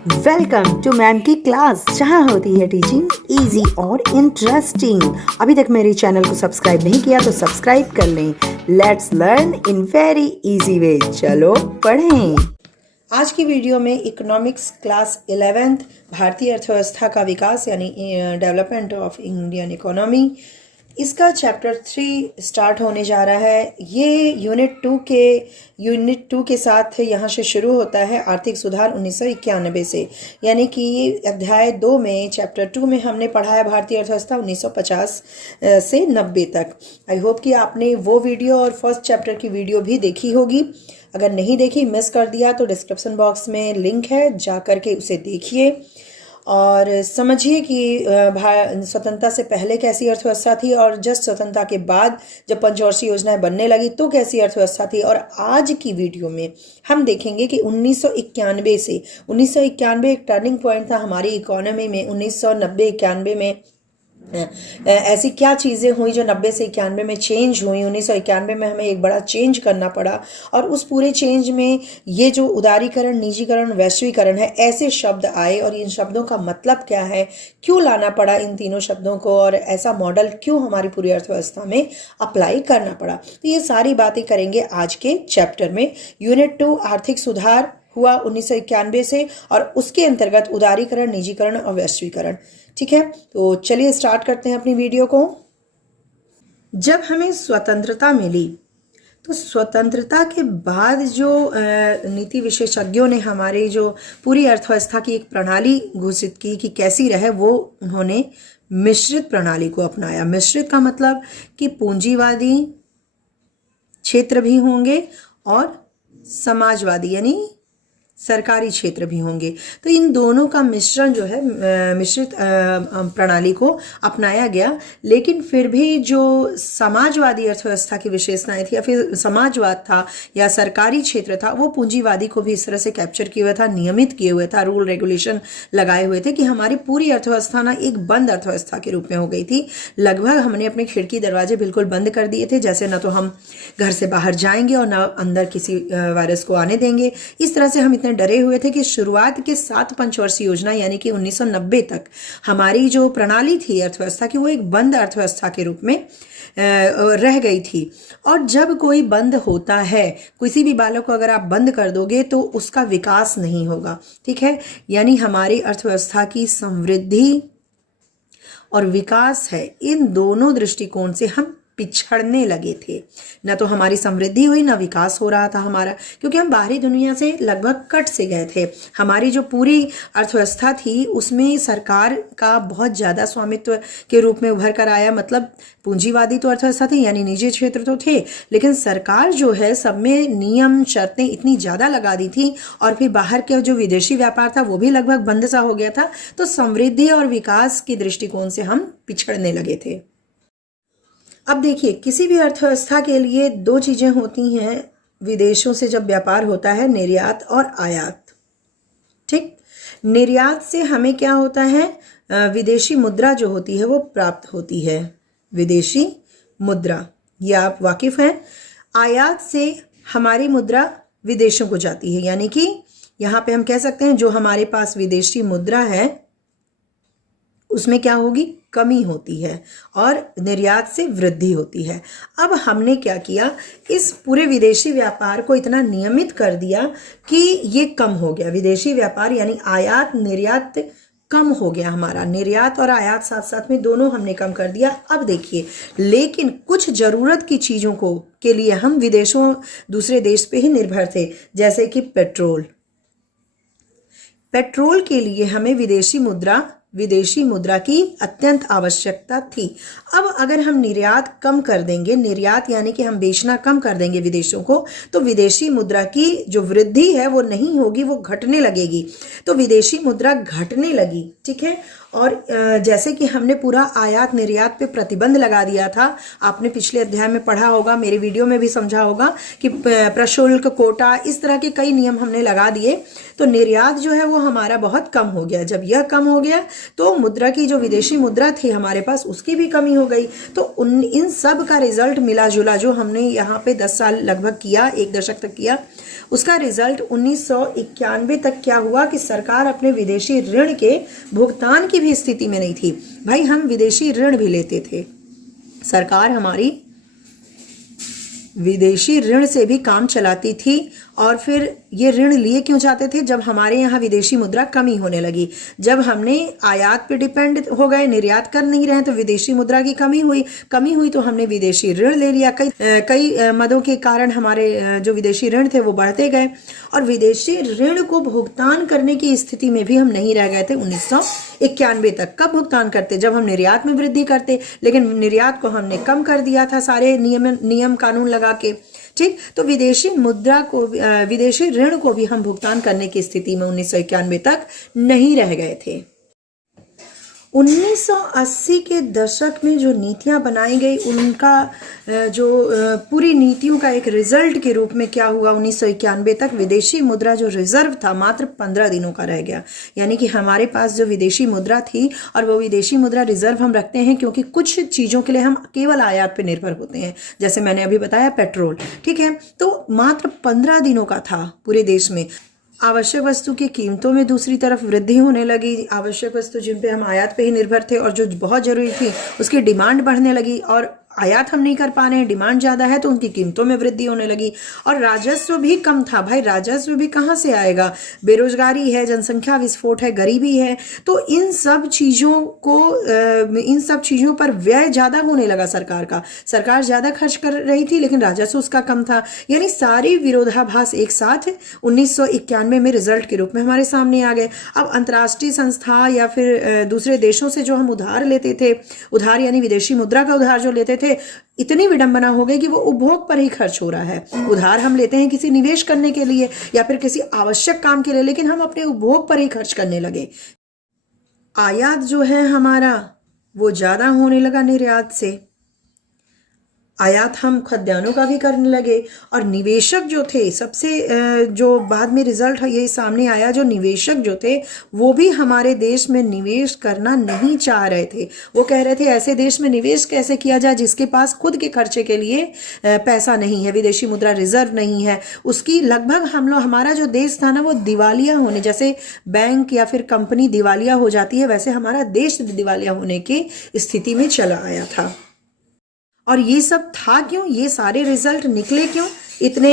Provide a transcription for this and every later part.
Welcome to ma'am की class, जहाँ होती है टीचिंग इजी और इंटरेस्टिंग। अभी तक मेरे चैनल को सब्सक्राइब नहीं किया तो सब्सक्राइब कर लें। Let's learn in very easy way. चलो पढ़ें। आज की वीडियो में इकोनॉमिक्स क्लास 11th भारतीय अर्थव्यवस्था का विकास यानी डेवलपमेंट ऑफ इंडियन इकोनॉमी, इसका चैप्टर 3 स्टार्ट होने जा रहा है। ये यूनिट 2 के साथ यहाँ से शुरू होता है, आर्थिक सुधार 1991 से। यानी कि अध्याय 2 में चैप्टर 2 में हमने पढ़ा है भारतीय अर्थव्यवस्था 1950 से 90 तक। आई होप कि आपने वो वीडियो और फर्स्ट चैप्टर की वीडियो भी देखी होगी। अगर नहीं देखी, मिस कर दिया, तो डिस्क्रिप्शन बॉक्स में लिंक है, जा कर के उसे देखिए और समझिए कि स्वतंत्रता से पहले कैसी अर्थव्यवस्था थी और जस्ट स्वतंत्रता के बाद जब पंचवर्षीय योजनाएं बनने लगी तो कैसी अर्थव्यवस्था थी। और आज की वीडियो में हम देखेंगे कि 1991 से 1991 एक टर्निंग पॉइंट था हमारी इकोनॉमी में। 1990-91 में ऐसी क्या चीज़ें हुई जो 90 से 91 में चेंज हुई। 1991 में हमें एक बड़ा चेंज करना पड़ा और उस पूरे चेंज में ये जो उदारीकरण, निजीकरण, वैश्वीकरण है, ऐसे शब्द आए और इन शब्दों का मतलब क्या है, क्यों लाना पड़ा इन तीनों शब्दों को और ऐसा मॉडल क्यों हमारी पूरी अर्थव्यवस्था में अप्लाई करना पड़ा। तो ये सारी बातें करेंगे आज के चैप्टर में। यूनिट 2 आर्थिक सुधार हुआ 1991 से और उसके अंतर्गत उदारीकरण, निजीकरण और वैश्वीकरण। ठीक है, तो चलिए स्टार्ट करते हैं अपनी वीडियो को। जब हमें स्वतंत्रता मिली तो स्वतंत्रता के बाद जो नीति विशेषज्ञों ने हमारी जो पूरी अर्थव्यवस्था की एक प्रणाली घोषित की कि कैसी रहे, वो उन्होंने मिश्रित प्रणाली को अपनाया। मिश्रित का मतलब कि पूंजीवादी क्षेत्र भी होंगे और समाजवादी यानी सरकारी क्षेत्र भी होंगे। तो इन दोनों का मिश्रण जो है मिश्रित प्रणाली को अपनाया गया। लेकिन फिर भी जो समाजवादी अर्थव्यवस्था की विशेषताएं थी या फिर समाजवाद था या सरकारी क्षेत्र था, वो पूंजीवादी को भी इस तरह से कैप्चर किया हुआ था, नियमित किए हुए था, रूल रेगुलेशन लगाए हुए थे कि हमारी पूरी अर्थव्यवस्था ना एक बंद अर्थव्यवस्था के रूप में हो गई थी। लगभग हमने अपने खिड़की दरवाजे बिल्कुल बंद कर दिए थे, जैसे न तो हम घर से बाहर जाएंगे और न अंदर किसी वायरस को आने देंगे। इस तरह से हम इतने डरे हुए थे कि शुरुआत के 7 पंचवर्षीय योजना यानी कि 1990 तक हमारी जो प्रणाली थी अर्थव्यवस्था की, वो एक बंद अर्थव्यवस्था के रूप में रह गई थी। और जब कोई बंद होता है, किसी भी बालक को अगर आप बंद कर दोगे तो उसका विकास नहीं होगा। ठीक है, यानी हमारी अर्थव्यवस्था की समृद्धि और विकास है, इन दोनों दृष्टिकोण से हम पिछड़ने लगे थे। न तो हमारी समृद्धि हुई, न विकास हो रहा था हमारा, क्योंकि हम बाहरी दुनिया से लगभग कट से गए थे। हमारी जो पूरी अर्थव्यवस्था थी उसमें सरकार का बहुत ज़्यादा स्वामित्व के रूप में उभर कर आया। मतलब पूंजीवादी तो अर्थव्यवस्था थी यानी निजी क्षेत्र तो थे, लेकिन सरकार जो है सब में नियम शर्तें इतनी ज़्यादा लगा दी थी और फिर बाहर के जो विदेशी व्यापार था वो भी लगभग बंद सा हो गया था। तो समृद्धि और विकास के दृष्टिकोण से हम पिछड़ने लगे थे। अब देखिए, किसी भी अर्थव्यवस्था के लिए 2 चीज़ें होती हैं विदेशों से जब व्यापार होता है, निर्यात और आयात। ठीक, निर्यात से हमें क्या होता है, विदेशी मुद्रा जो होती है वो प्राप्त होती है, विदेशी मुद्रा, ये आप वाकिफ हैं। आयात से हमारी मुद्रा विदेशों को जाती है, यानी कि यहाँ पे हम कह सकते हैं जो हमारे पास विदेशी मुद्रा है उसमें क्या होगी, कमी होती है और निर्यात से वृद्धि होती है। अब हमने क्या किया, इस पूरे विदेशी व्यापार को इतना नियमित कर दिया कि ये कम हो गया। विदेशी व्यापार यानी आयात निर्यात कम हो गया हमारा। निर्यात और आयात साथ साथ में दोनों हमने कम कर दिया। अब देखिए, लेकिन कुछ जरूरत की चीज़ों को के लिए हम विदेशों दूसरे देश पे ही निर्भर थे, जैसे कि पेट्रोल के लिए हमें विदेशी मुद्रा की अत्यंत आवश्यकता थी। अब अगर हम निर्यात कम कर देंगे, निर्यात यानी कि हम बेचना कम कर देंगे विदेशों को, तो विदेशी मुद्रा की जो वृद्धि है वो नहीं होगी, वो घटने लगेगी। तो विदेशी मुद्रा घटने लगी। ठीक है, और जैसे कि हमने पूरा आयात निर्यात पे प्रतिबंध लगा दिया था, आपने पिछले अध्याय में पढ़ा होगा, मेरे वीडियो में भी समझा होगा कि प्रशुल्क, कोटा, इस तरह के कई नियम हमने लगा दिए। तो निर्यात जो है वो हमारा बहुत कम हो गया। जब यह कम हो गया तो मुद्रा की जो विदेशी मुद्रा थी हमारे पास, उसकी भी कमी हो गई। तो इन सब का रिजल्ट मिला जुला जो हमने यहाँ पे 10 साल लगभग किया, 1 दशक तक किया, उसका रिजल्ट 1991 तक क्या हुआ कि सरकार अपने विदेशी ऋण के भुगतान की भी स्थिति में नहीं थी। भाई हम विदेशी ऋण भी लेते थे, सरकार हमारी विदेशी ऋण से भी काम चलाती थी। और फिर ये ऋण लिए क्यों जाते थे? जब हमारे यहाँ विदेशी मुद्रा कमी होने लगी, जब हमने आयात पे डिपेंड हो गए, निर्यात कर नहीं रहे, तो विदेशी मुद्रा की कमी हुई तो हमने विदेशी ऋण ले लिया। कई मदों के कारण हमारे जो विदेशी ऋण थे वो बढ़ते गए और विदेशी ऋण को भुगतान करने की स्थिति में भी हम नहीं रह गए थे 1991 तक। कब भुगतान करते? जब हम निर्यात में वृद्धि करते, लेकिन निर्यात को हमने कम कर दिया था सारे नियम कानून लगा के। ठीक, तो विदेशी मुद्रा को, विदेशी ऋण को भी हम भुगतान करने की स्थिति में 1991 तक नहीं रह गए थे। 1980 के दशक में जो नीतियां बनाई गई, उनका जो पूरी नीतियों का एक रिजल्ट के रूप में क्या हुआ, 1991 तक विदेशी मुद्रा जो रिजर्व था मात्र 15 दिनों का रह गया। यानी कि हमारे पास जो विदेशी मुद्रा थी, और वो विदेशी मुद्रा रिजर्व हम रखते हैं क्योंकि कुछ चीज़ों के लिए हम केवल आयात पर निर्भर होते हैं, जैसे मैंने अभी बताया पेट्रोल। ठीक है, तो मात्र 15 दिनों का था पूरे देश में। आवश्यक वस्तु की कीमतों में दूसरी तरफ वृद्धि होने लगी। आवश्यक वस्तु जिन पे हम आयात पे ही निर्भर थे और जो बहुत जरूरी थी, उसकी डिमांड बढ़ने लगी, और आयात हम नहीं कर पा रहे हैं, डिमांड ज़्यादा है, तो उनकी कीमतों में वृद्धि होने लगी। और राजस्व भी कम था। भाई राजस्व भी कहाँ से आएगा? बेरोजगारी है, जनसंख्या विस्फोट है, गरीबी है, तो इन सब चीज़ों पर व्यय ज़्यादा होने लगा सरकार का। सरकार ज़्यादा खर्च कर रही थी लेकिन राजस्व उसका कम था। यानी सारी विरोधाभास एक साथ 1991 में रिजल्ट के रूप में हमारे सामने आ गए। अब अंतर्राष्ट्रीय संस्था या फिर दूसरे देशों से जो हम उधार लेते थे, उधार यानी विदेशी मुद्रा का उधार जो लेते थे, इतनी विडंबना हो गई कि वो उपभोग पर ही खर्च हो रहा है। उधार हम लेते हैं किसी निवेश करने के लिए या फिर किसी आवश्यक काम के लिए, लेकिन हम अपने उपभोग पर ही खर्च करने लगे। आयात जो है हमारा वो ज्यादा होने लगा निर्यात से। आयात हम खाद्यान्नों का भी करने लगे। और निवेशक जो थे, सबसे जो बाद में रिजल्ट ये सामने आया, जो निवेशक जो थे वो भी हमारे देश में निवेश करना नहीं चाह रहे थे। वो कह रहे थे ऐसे देश में निवेश कैसे किया जाए जिसके पास खुद के खर्चे के लिए पैसा नहीं है, विदेशी मुद्रा रिजर्व नहीं है। उसकी लगभग हमारा जो देश था ना, वो दिवालिया होने, जैसे बैंक या फिर कंपनी दिवालिया हो जाती है, वैसे हमारा देश दिवालिया होने की स्थिति में चला आया था। और ये सब था क्यों? ये सारे रिजल्ट निकले क्यों इतने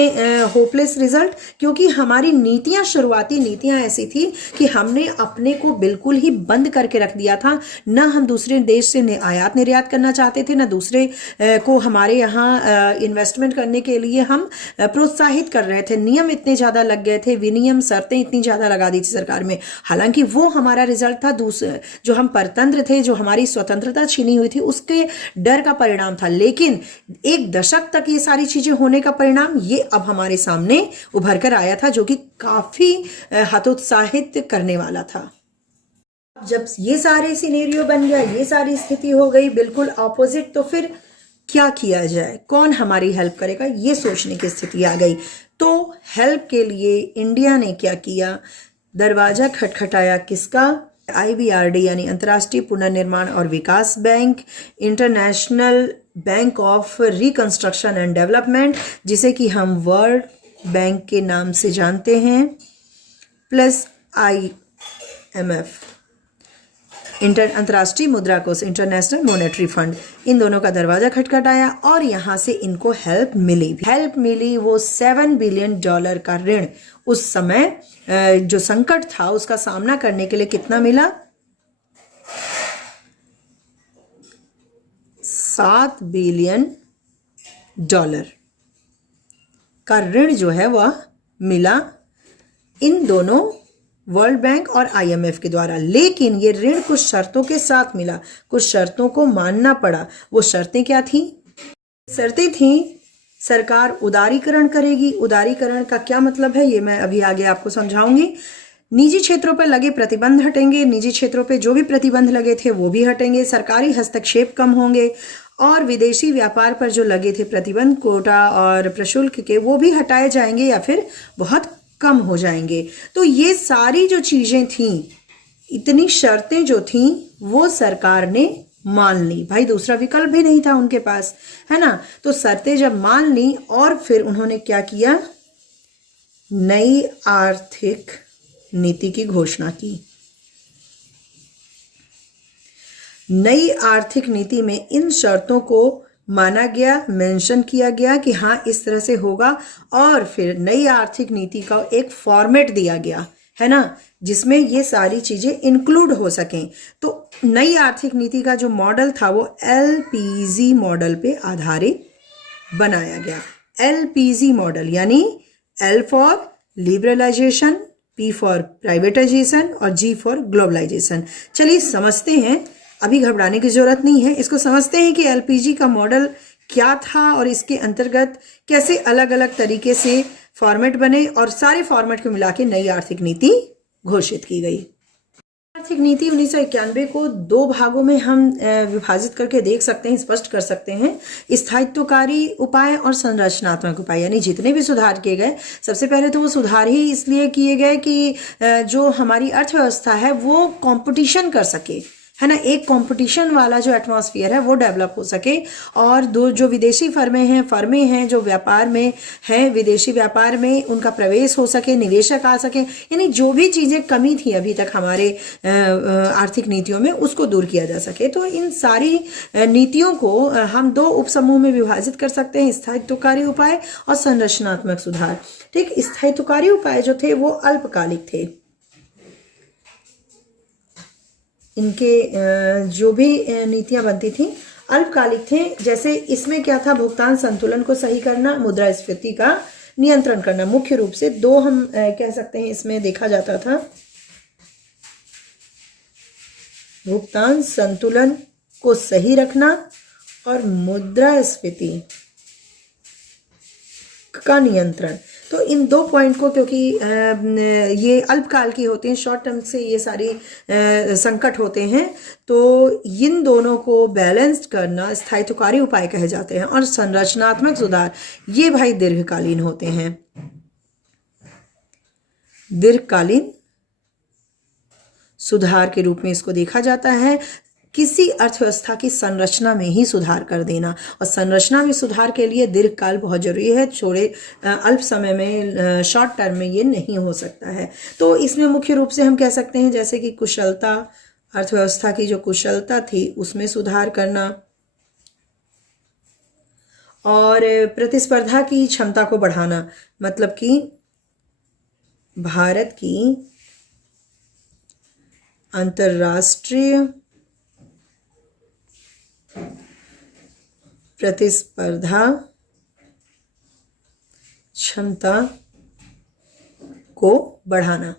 होपलेस रिजल्ट? क्योंकि हमारी नीतियां, शुरुआती नीतियां ऐसी थी कि हमने अपने को बिल्कुल ही बंद करके रख दिया था। ना हम दूसरे देश से आयात निर्यात करना चाहते थे, ना दूसरे को हमारे यहाँ इन्वेस्टमेंट करने के लिए हम प्रोत्साहित कर रहे थे। नियम इतने ज़्यादा लग गए थे, विनियम शर्तें इतनी ज़्यादा लगा दी थी सरकार में। हालांकि वो हमारा रिजल्ट था, जो हम परतंत्र थे, जो हमारी स्वतंत्रता छीनी हुई थी, उसके डर का परिणाम था। लेकिन एक दशक तक ये सारी चीज़ें होने का परिणाम ये अब हमारे सामने उभर कर आया था, जो कि काफी हतोत्साहित करने वाला था। जब ये सारे सिनेरियो बन गया, ये सारी स्थिति हो गई बिल्कुल ऑपोजिट, तो फिर क्या किया जाए, कौन हमारी हेल्प करेगा, ये सोचने की स्थिति आ गई। तो हेल्प के लिए इंडिया ने क्या किया? दरवाजा खटखटाया किसका? IBRD यानी अंतर्राष्ट्रीय पुनर्निर्माण और विकास bank, international bank of reconstruction and development, जिसे कि हम वर्ल्ड बैंक के नाम से जानते हैं, प्लस IMF अंतर्राष्ट्रीय मुद्रा कोष, इंटरनेशनल मॉनेटरी फंड, इन दोनों का दरवाजा खटखटाया और यहाँ से इनको हेल्प मिली। वो $7 बिलियन का ऋण उस समय जो संकट था उसका सामना करने के लिए कितना मिला? $7 बिलियन का ऋण जो है वह मिला इन दोनों वर्ल्ड बैंक और IMF के द्वारा। लेकिन ये ऋण कुछ शर्तों के साथ मिला, कुछ शर्तों को मानना पड़ा। वो शर्तें क्या थी? शर्तें थी सरकार उदारीकरण करेगी। उदारीकरण का क्या मतलब है ये मैं अभी आगे आपको समझाऊंगी। निजी क्षेत्रों पर लगे प्रतिबंध हटेंगे, निजी क्षेत्रों पर जो भी प्रतिबंध लगे थे वो भी हटेंगे, सरकारी हस्तक्षेप कम होंगे और विदेशी व्यापार पर जो लगे थे प्रतिबंध, कोटा और प्रशुल्क के, वो भी हटाए जाएंगे या फिर बहुत कम हो जाएंगे। तो ये सारी जो चीजें थी, इतनी शर्तें जो थी, वो सरकार ने मान ली। भाई दूसरा विकल्प भी नहीं था उनके पास, है ना। तो शर्तें जब मान ली और फिर उन्होंने क्या किया? नई आर्थिक नीति की घोषणा की। नई आर्थिक नीति में इन शर्तों को माना गया, मेंशन किया गया कि हाँ इस तरह से होगा, और फिर नई आर्थिक नीति का एक फॉर्मेट दिया गया है ना, जिसमें ये सारी चीजें इंक्लूड हो सकें। तो नई आर्थिक नीति का जो मॉडल था वो एलपीजी मॉडल पे आधारित बनाया गया। एलपीजी मॉडल यानी L for liberalisation, P for privatisation और जी फॉर ग्लोबलाइजेशन। चलिए समझते हैं, अभी घबराने की जरूरत नहीं है, इसको समझते हैं कि एलपीजी का मॉडल क्या था और इसके अंतर्गत कैसे अलग अलग तरीके से फॉर्मेट बने और सारे फॉर्मेट को मिला के नई आर्थिक नीति घोषित की गई। आर्थिक नीति 1991 को दो भागों में हम विभाजित करके देख सकते हैं, स्पष्ट कर सकते हैं। स्थायित्वकारी उपाय और संरचनात्मक उपाय, यानी जितने भी सुधार किए गए, सबसे पहले तो वो सुधार ही इसलिए किए गए कि जो हमारी अर्थव्यवस्था है वो कंपटीशन कर सके, है ना, एक कंपटीशन वाला जो एटमॉस्फेयर है वो डेवलप हो सके, और दो जो विदेशी फर्में हैं जो व्यापार में हैं, विदेशी व्यापार में उनका प्रवेश हो सके, निवेशक आ सके, यानी जो भी चीज़ें कमी थी अभी तक हमारे आर्थिक नीतियों में उसको दूर किया जा सके। तो इन सारी नीतियों को हम दो उपसमूह में विभाजित कर सकते हैं, स्थायित्वकारी उपाय और संरचनात्मक सुधार। ठीक, स्थायित्वकारी उपाय जो थे वो अल्पकालिक थे, इनके जो भी नीतियां बनती थी अल्पकालिक थे। जैसे इसमें क्या था, भुगतान संतुलन को सही करना, मुद्रास्फीति का नियंत्रण करना। मुख्य रूप से दो हम कह सकते हैं इसमें देखा जाता था, भुगतान संतुलन को सही रखना और मुद्रास्फीति का नियंत्रण। तो इन दो पॉइंट को, क्योंकि ये अल्पकाल की होते हैं, शॉर्ट टर्म से ये सारी संकट होते हैं, तो इन दोनों को बैलेंस्ड करना स्थायित्वकारी उपाय कहे जाते हैं। और संरचनात्मक सुधार ये भाई दीर्घकालीन होते हैं, दीर्घकालीन सुधार के रूप में इसको देखा जाता है। किसी अर्थव्यवस्था की संरचना में ही सुधार कर देना, और संरचना में सुधार के लिए दीर्घकाल बहुत जरूरी है, थोड़े अल्प समय में, शॉर्ट टर्म में ये नहीं हो सकता है। तो इसमें मुख्य रूप से हम कह सकते हैं जैसे कि कुशलता, अर्थव्यवस्था की जो कुशलता थी उसमें सुधार करना, और प्रतिस्पर्धा की क्षमता को बढ़ाना, मतलब कि भारत की अंतर्राष्ट्रीय प्रतिस्पर्धा क्षमता को बढ़ाना।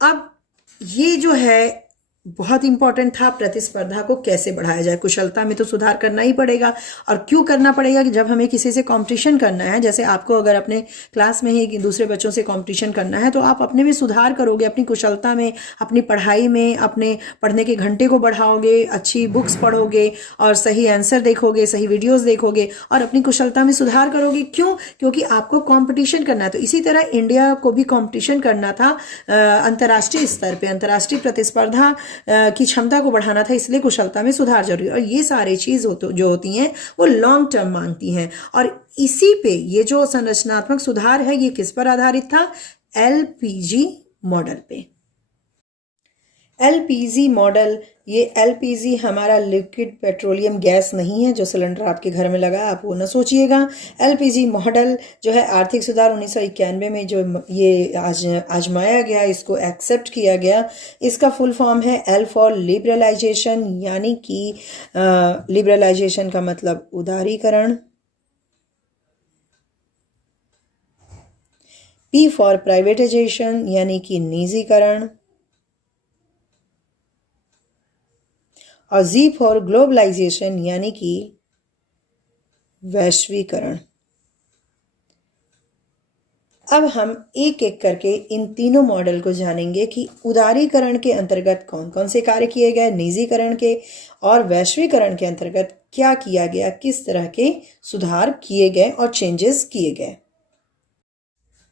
अब ये जो है बहुत इंपॉर्टेंट था, प्रतिस्पर्धा को कैसे बढ़ाया जाए। कुशलता में तो सुधार करना ही पड़ेगा, और क्यों करना पड़ेगा कि जब हमें किसी से कंपटीशन करना है, जैसे आपको अगर अपने क्लास में ही दूसरे बच्चों से कंपटीशन करना है तो आप अपने में सुधार करोगे, अपनी कुशलता में, अपनी पढ़ाई में, अपने पढ़ने के घंटे को बढ़ाओगे, अच्छी बुक्स पढ़ोगे और सही आंसर देखोगे, सही वीडियोज़ देखोगे और अपनी कुशलता में सुधार करोगे। क्यों? क्योंकि आपको कॉम्पिटिशन करना है। तो इसी तरह इंडिया को भी कॉम्पिटिशन करना था अंतर्राष्ट्रीय स्तर पर, अंतर्राष्ट्रीय प्रतिस्पर्धा की क्षमता को बढ़ाना था, इसलिए कुशलता में सुधार जरूरी है। और ये सारी चीज जो होती हैं वो लॉन्ग टर्म मांगती हैं, और इसी पे ये जो संरचनात्मक सुधार है ये किस पर आधारित था? एलपीजी मॉडल पे। एलपीजी मॉडल, ये एलपीजी हमारा लिक्विड पेट्रोलियम गैस नहीं है जो सिलेंडर आपके घर में लगा है, आप वो न सोचिएगा। एलपीजी मॉडल जो है आर्थिक सुधार 1991 में जो ये आजमाया गया, इसको एक्सेप्ट किया गया, इसका फुल फॉर्म है एल फॉर लिबरलाइजेशन, यानी कि लिबरलाइजेशन का मतलब उदारीकरण, पी फॉर प्राइवेटाइजेशन यानी कि निजीकरण, और जी फॉर ग्लोबलाइजेशन यानी कि वैश्वीकरण। अब हम एक एक करके इन तीनों मॉडल को जानेंगे कि उदारीकरण के अंतर्गत कौन कौन से कार्य किए गए, निजीकरण के और वैश्वीकरण के अंतर्गत क्या किया गया, किस तरह के सुधार किए गए और चेंजेस किए गए।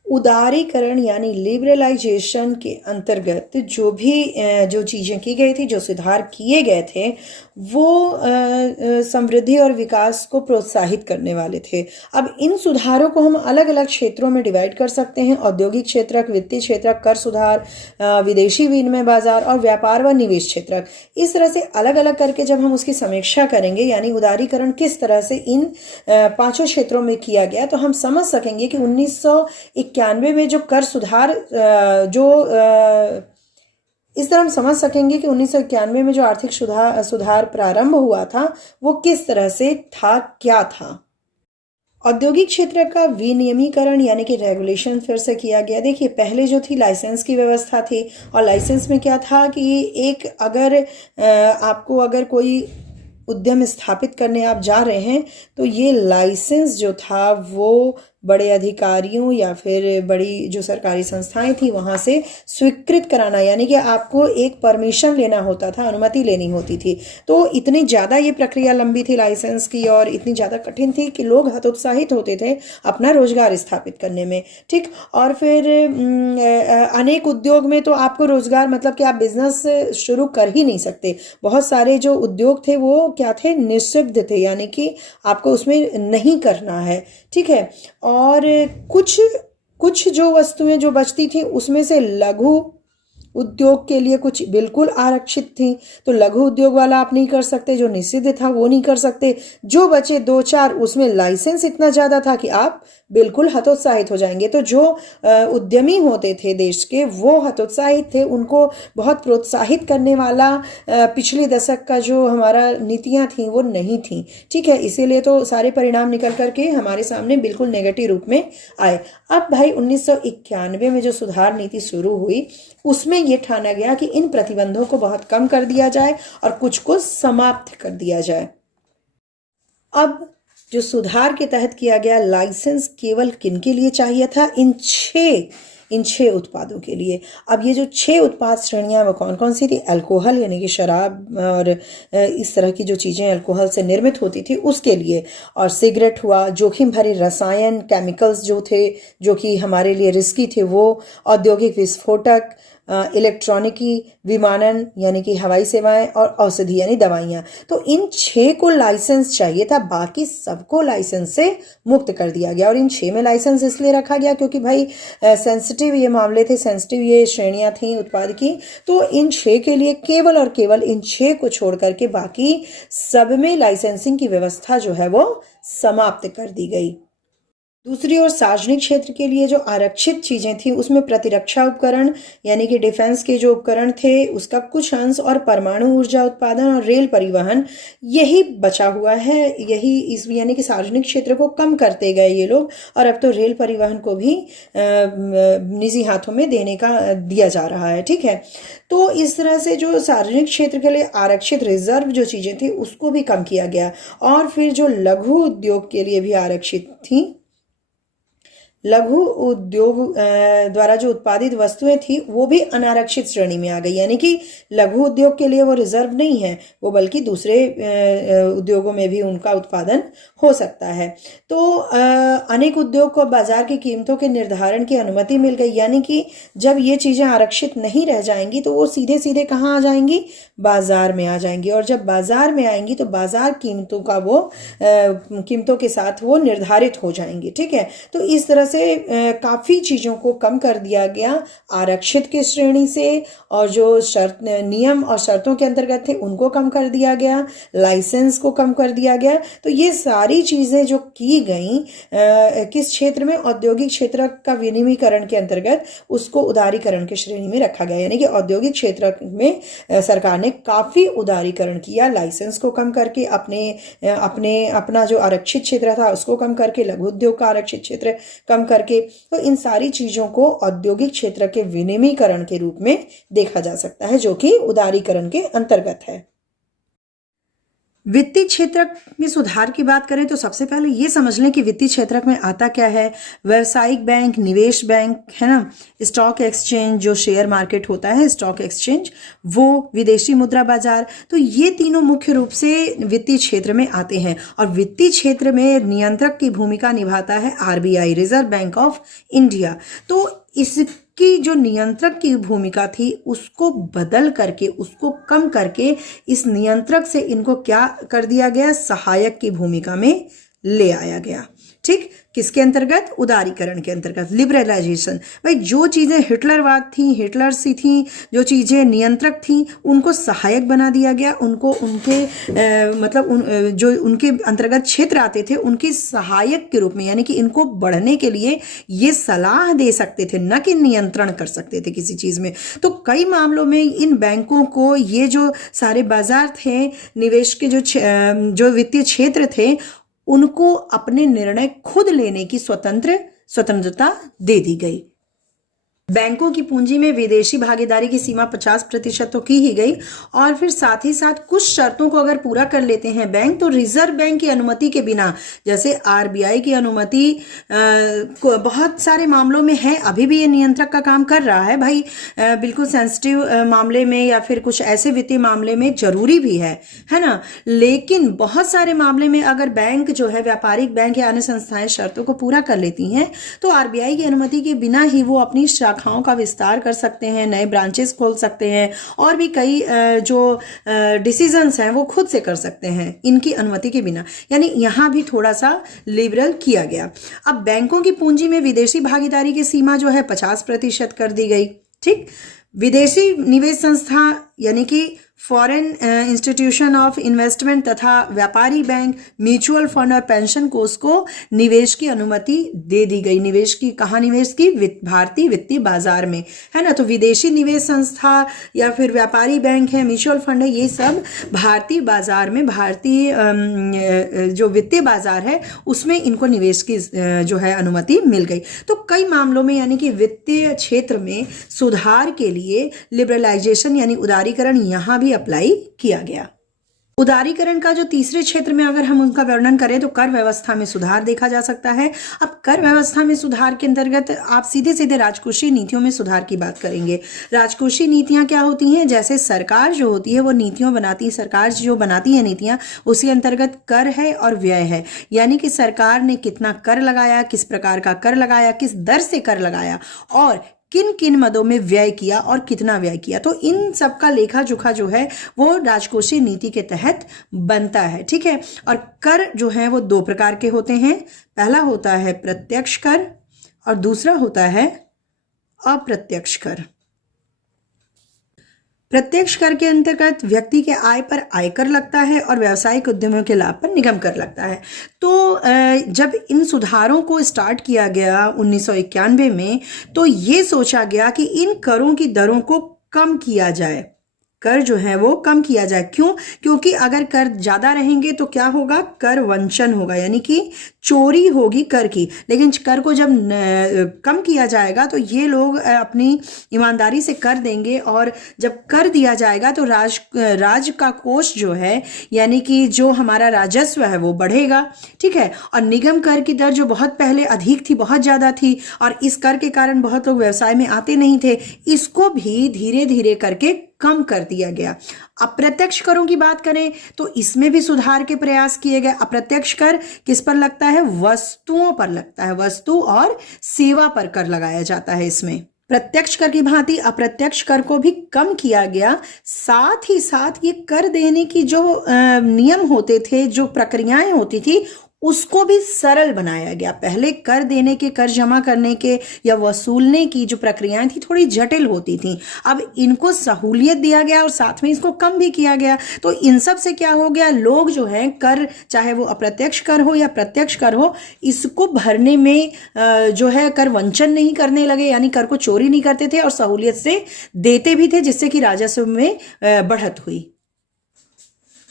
उदारीकरण यानी लिबरलाइजेशन के अंतर्गत जो चीज़ें की गई थी, जो सुधार किए गए थे, वो समृद्धि और विकास को प्रोत्साहित करने वाले थे। अब इन सुधारों को हम अलग अलग क्षेत्रों में डिवाइड कर सकते हैं: औद्योगिक क्षेत्रक, वित्तीय क्षेत्रक, कर सुधार, विदेशी विनिमय बाजार और व्यापार व निवेश क्षेत्रक। इस तरह से अलग अलग करके जब हम उसकी समीक्षा करेंगे, यानी उदारीकरण किस तरह से इन पांचों क्षेत्रों में किया गया, तो हम समझ सकेंगे कि 1991 में जो कर सुधार इस तरह हम समझ सकेंगे कि 1991 में जो आर्थिक सुधार प्रारंभ हुआ था वो किस तरह से था, क्या था। औद्योगिक क्षेत्र का विनियमीकरण यानी कि रेगुलेशन फिर से किया गया। देखिए, पहले जो थी लाइसेंस की व्यवस्था थी, और लाइसेंस में क्या था कि आपको अगर कोई उद्यम स्थापित करने आप जा रहे हैं तो ये लाइसेंस जो था वो बड़े अधिकारियों या फिर बड़ी जो सरकारी संस्थाएं थी वहाँ से स्वीकृत कराना, यानी कि आपको एक परमिशन लेना होता था, अनुमति लेनी होती थी। तो इतनी ज़्यादा ये प्रक्रिया लंबी थी लाइसेंस की, और इतनी ज़्यादा कठिन थी कि लोग हतोत्साहित होते थे अपना रोजगार स्थापित करने में। ठीक, और फिर अनेक उद्योग में तो आपको रोजगार मतलब कि आप बिजनेस शुरू कर ही नहीं सकते। बहुत सारे जो उद्योग थे वो क्या थे, निषिद्ध थे, यानी कि आपको उसमें नहीं करना है। ठीक है, और कुछ जो वस्तुएं जो बचती थी उसमें से लघु उद्योग के लिए कुछ बिल्कुल आरक्षित थी, तो लघु उद्योग वाला आप नहीं कर सकते, जो निषिद्ध था वो नहीं कर सकते। जो बचे दो चार, उसमें लाइसेंस इतना ज़्यादा था कि आप बिल्कुल हतोत्साहित हो जाएंगे। तो जो उद्यमी होते थे देश के, वो हतोत्साहित थे। उनको बहुत प्रोत्साहित करने वाला पिछले दशक का जो हमारा नीतियाँ थी वो नहीं थी। ठीक है, इसीलिए तो सारे परिणाम निकल करके हमारे सामने बिल्कुल नेगेटिव रूप में आए। अब भाई 1991 में जो सुधार नीति शुरू हुई उसमें ये ठाना गया कि इन प्रतिबंधों को बहुत कम कर दिया जाए और कुछ को समाप्त कर दिया जाए। अब जो सुधार के तहत किया गया, लाइसेंस केवल किन के लिए चाहिए था? इन छह उत्पादों के लिए। अब ये जो 6 उत्पाद श्रेणियां वो कौन कौन सी थी? अल्कोहल यानी कि शराब और इस तरह की जो चीज़ें अल्कोहल से निर्मित होती थी उसके लिए, और सिगरेट हुआ, जोखिम भरे रसायन केमिकल्स जो थे जो कि हमारे लिए रिस्की थे वो, औद्योगिक विस्फोटक, इलेक्ट्रॉनिकी, विमानन यानी कि हवाई सेवाएं, और औषधि यानी दवाइयाँ। तो इन 6 को लाइसेंस चाहिए था, बाकी सबको लाइसेंस से मुक्त कर दिया गया। और इन 6 में लाइसेंस इसलिए रखा गया क्योंकि भाई सेंसिटिव ये मामले थे, सेंसिटिव ये श्रेणियां थी उत्पाद की। तो इन 6 के लिए केवल और केवल इन 6 को छोड़ करके बाकी सब में लाइसेंसिंग की व्यवस्था जो है वो समाप्त कर दी गई। दूसरी ओर सार्वजनिक क्षेत्र के लिए जो आरक्षित चीजें थी उसमें प्रतिरक्षा उपकरण यानी कि डिफेंस के जो उपकरण थे उसका कुछ अंश, और परमाणु ऊर्जा उत्पादन और रेल परिवहन, यही बचा हुआ है। यही इस यानी कि सार्वजनिक क्षेत्र को कम करते गए ये लोग, और अब तो रेल परिवहन को भी निजी हाथों में दिया जा रहा है। ठीक है, तो इस तरह से जो सार्वजनिक क्षेत्र के लिए आरक्षित रिजर्व जो चीजें थी उसको भी कम किया गया। और फिर जो लघु उद्योग के लिए भी आरक्षित थी, लघु उद्योग द्वारा जो उत्पादित वस्तुएं थी वो भी अनारक्षित श्रेणी में आ गई, यानी कि लघु उद्योग के लिए वो रिजर्व नहीं है, वो बल्कि दूसरे उद्योगों में भी उनका उत्पादन हो सकता है। तो अनेक उद्योग को बाजार की कीमतों के निर्धारण की अनुमति मिल गई, यानी कि जब ये चीजें आरक्षित नहीं रह जाएंगी तो वो सीधे सीधे कहाँ आ जाएंगी? बाजार में आ जाएंगी, और जब बाजार में आएंगी तो बाजार कीमतों के साथ वो निर्धारित हो जाएंगी। ठीक है, तो इस तरह से काफी चीजों को कम कर दिया गया आरक्षित की श्रेणी से, और जो नियम और शर्तों के अंतर्गत थे उनको कम कर दिया गया, लाइसेंस को कम कर दिया गया। तो ये सारी चीजें जो की गई किस क्षेत्र में? औद्योगिक क्षेत्र का विनियमीकरण के अंतर्गत उसको उदारीकरण की श्रेणी में रखा गया, यानी कि औद्योगिक क्षेत्र में सरकार ने काफी उदारीकरण किया, लाइसेंस को कम करके अपना जो आरक्षित क्षेत्र था उसको कम करके, लघु उद्योग का आरक्षित क्षेत्र कम करके। तो इन सारी चीजों को औद्योगिक क्षेत्र के विनियमीकरण के रूप में देखा जा सकता है, जो कि उदारीकरण के अंतर्गत है। वित्तीय क्षेत्र में सुधार की बात करें तो सबसे पहले ये समझ लें कि वित्तीय क्षेत्र में आता क्या है। व्यावसायिक बैंक, निवेश बैंक, है ना, स्टॉक एक्सचेंज जो शेयर मार्केट होता है, स्टॉक एक्सचेंज, वो विदेशी मुद्रा बाजार, तो ये तीनों मुख्य रूप से वित्तीय क्षेत्र में आते हैं। और वित्तीय क्षेत्र में नियंत्रक की भूमिका निभाता है RBI, reserve bank of India. तो इसकी जो नियंत्रक की भूमिका थी उसको बदल करके, उसको कम करके इस नियंत्रक से इनको क्या कर दिया गया, सहायक की भूमिका में ले आया गया। ठीक, किसके अंतर्गत, उदारीकरण के अंतर्गत, लिबरलाइजेशन। भाई जो चीजें हिटलरवाद थी, हिटलर सी थी, जो चीजें नियंत्रक थी, उनको सहायक बना दिया गया, उनको उनके जो उनके अंतर्गत क्षेत्र आते थे उनकी सहायक के रूप में, यानी कि इनको बढ़ने के लिए ये सलाह दे सकते थे, न कि नियंत्रण कर सकते थे किसी चीज में। तो कई मामलों में इन बैंकों को ये जो सारे बाजार थे, निवेश के जो वित्तीय क्षेत्र थे, उनको अपने निर्णय खुद लेने की स्वतंत्रता दे दी गई। बैंकों की पूंजी में विदेशी भागीदारी की सीमा 50% तो की ही गई, और फिर साथ ही साथ कुछ शर्तों को अगर पूरा कर लेते हैं बैंक, तो रिजर्व बैंक की अनुमति के बिना, जैसे आरबीआई की अनुमति बहुत सारे मामलों में है, अभी भी ये नियंत्रक का काम कर रहा है भाई, बिल्कुल सेंसिटिव मामले में या फिर कुछ ऐसे वित्तीय मामले में जरूरी भी है ना। लेकिन बहुत सारे मामले में अगर बैंक जो है, व्यापारिक बैंक या अन्य संस्थाएं शर्तों को पूरा कर लेती हैं, तो आरबीआई की अनुमति के बिना ही वो अपनी शाखाओं का विस्तार कर सकते हैं, नए ब्रांचेस खोल सकते हैं, और भी कई जो डिसीजंस हैं वो खुद से कर सकते हैं इनकी अनुमति के बिना। यानी यहां भी थोड़ा सा लिबरल किया गया। अब बैंकों की पूंजी में विदेशी भागीदारी की सीमा जो है 50% कर दी गई। ठीक, विदेशी निवेश संस्था यानी कि फॉरेन इंस्टीट्यूशन ऑफ इन्वेस्टमेंट तथा व्यापारी बैंक, म्यूचुअल फंड और पेंशन कोष को निवेश की अनुमति दे दी गई। निवेश की, कहाँ निवेश की, भारतीय वित्तीय बाजार में, है ना। तो विदेशी निवेश संस्था या फिर व्यापारी बैंक है, म्यूचुअल फंड है, ये सब भारतीय बाजार में, भारतीय जो वित्तीय बाजार है उसमें इनको निवेश की जो है अनुमति मिल गई। तो कई मामलों में यानी कि वित्तीय क्षेत्र में सुधार के लिए लिबरलाइजेशन यानी उदारीकरण यहां भी अप्लाई किया गया। उदारीकरण का जो तीसरे क्षेत्र में अगर हम उनका वर्णन करें तो कर व्यवस्था में सुधार देखा जा सकता है। अब कर व्यवस्था में सुधार के अंतर्गत आप सीधे सीधे राजकोषीय नीतियों में सुधार की बात करेंगे। राजकोषीय नीतियां क्या होती हैं, जैसे सरकार जो होती है वो नीतियों बनाती है, सरकार जो बनाती है नीतियां उसी अंतर्गत कर है और व्यय है, यानी कि सरकार ने कितना कर लगाया, किस प्रकार का कर लगाया, किस दर से कर लगाया और किन किन मदों में व्यय किया और कितना व्यय किया। तो इन सब का लेखा जोखा जो है वो राजकोषीय नीति के तहत बनता है। ठीक है, और कर जो है वो दो प्रकार के होते हैं। पहला होता है प्रत्यक्ष कर और दूसरा होता है अप्रत्यक्ष कर। प्रत्यक्ष कर के अंतर्गत व्यक्ति के आय पर आयकर लगता है और व्यावसायिक उद्यमों के लाभ पर निगम कर लगता है। तो जब इन सुधारों को स्टार्ट किया गया 1991 में, तो ये सोचा गया कि इन करों की दरों को कम किया जाए, कर जो है वो कम किया जाए। क्यों? क्योंकि अगर कर ज्यादा रहेंगे तो क्या होगा, कर वंचन होगा, यानी कि चोरी होगी कर की। लेकिन कर को जब कम किया जाएगा तो ये लोग अपनी ईमानदारी से कर देंगे, और जब कर दिया जाएगा तो राज का कोष जो है, यानी कि जो हमारा राजस्व है वो बढ़ेगा। ठीक है, और निगम कर की दर जो बहुत पहले अधिक थी, बहुत ज्यादा थी, और इस कर के कारण बहुत लोग व्यवसाय में आते नहीं थे, इसको भी धीरे धीरे करके कम कर दिया गया। अप्रत्यक्ष करों की बात करें तो इसमें भी सुधार के प्रयास किए गए। अप्रत्यक्ष कर किस पर लगता है, वस्तुओं पर लगता है, वस्तु और सेवा पर कर लगाया जाता है। इसमें प्रत्यक्ष कर की भांति अप्रत्यक्ष कर को भी कम किया गया। साथ ही साथ ये कर देने की जो नियम होते थे, जो प्रक्रियाएं होती थी, उसको भी सरल बनाया गया। पहले कर देने के, कर जमा करने के या वसूलने की जो प्रक्रियाएं थी थोड़ी जटिल होती थी, अब इनको सहूलियत दिया गया और साथ में इसको कम भी किया गया। तो इन सब से क्या हो गया, लोग जो हैं कर, चाहे वो अप्रत्यक्ष कर हो या प्रत्यक्ष कर हो, इसको भरने में जो है कर वंचन नहीं करने लगे, यानी कर को चोरी नहीं करते थे और सहूलियत से देते भी थे, जिससे कि राजस्व में बढ़त हुई।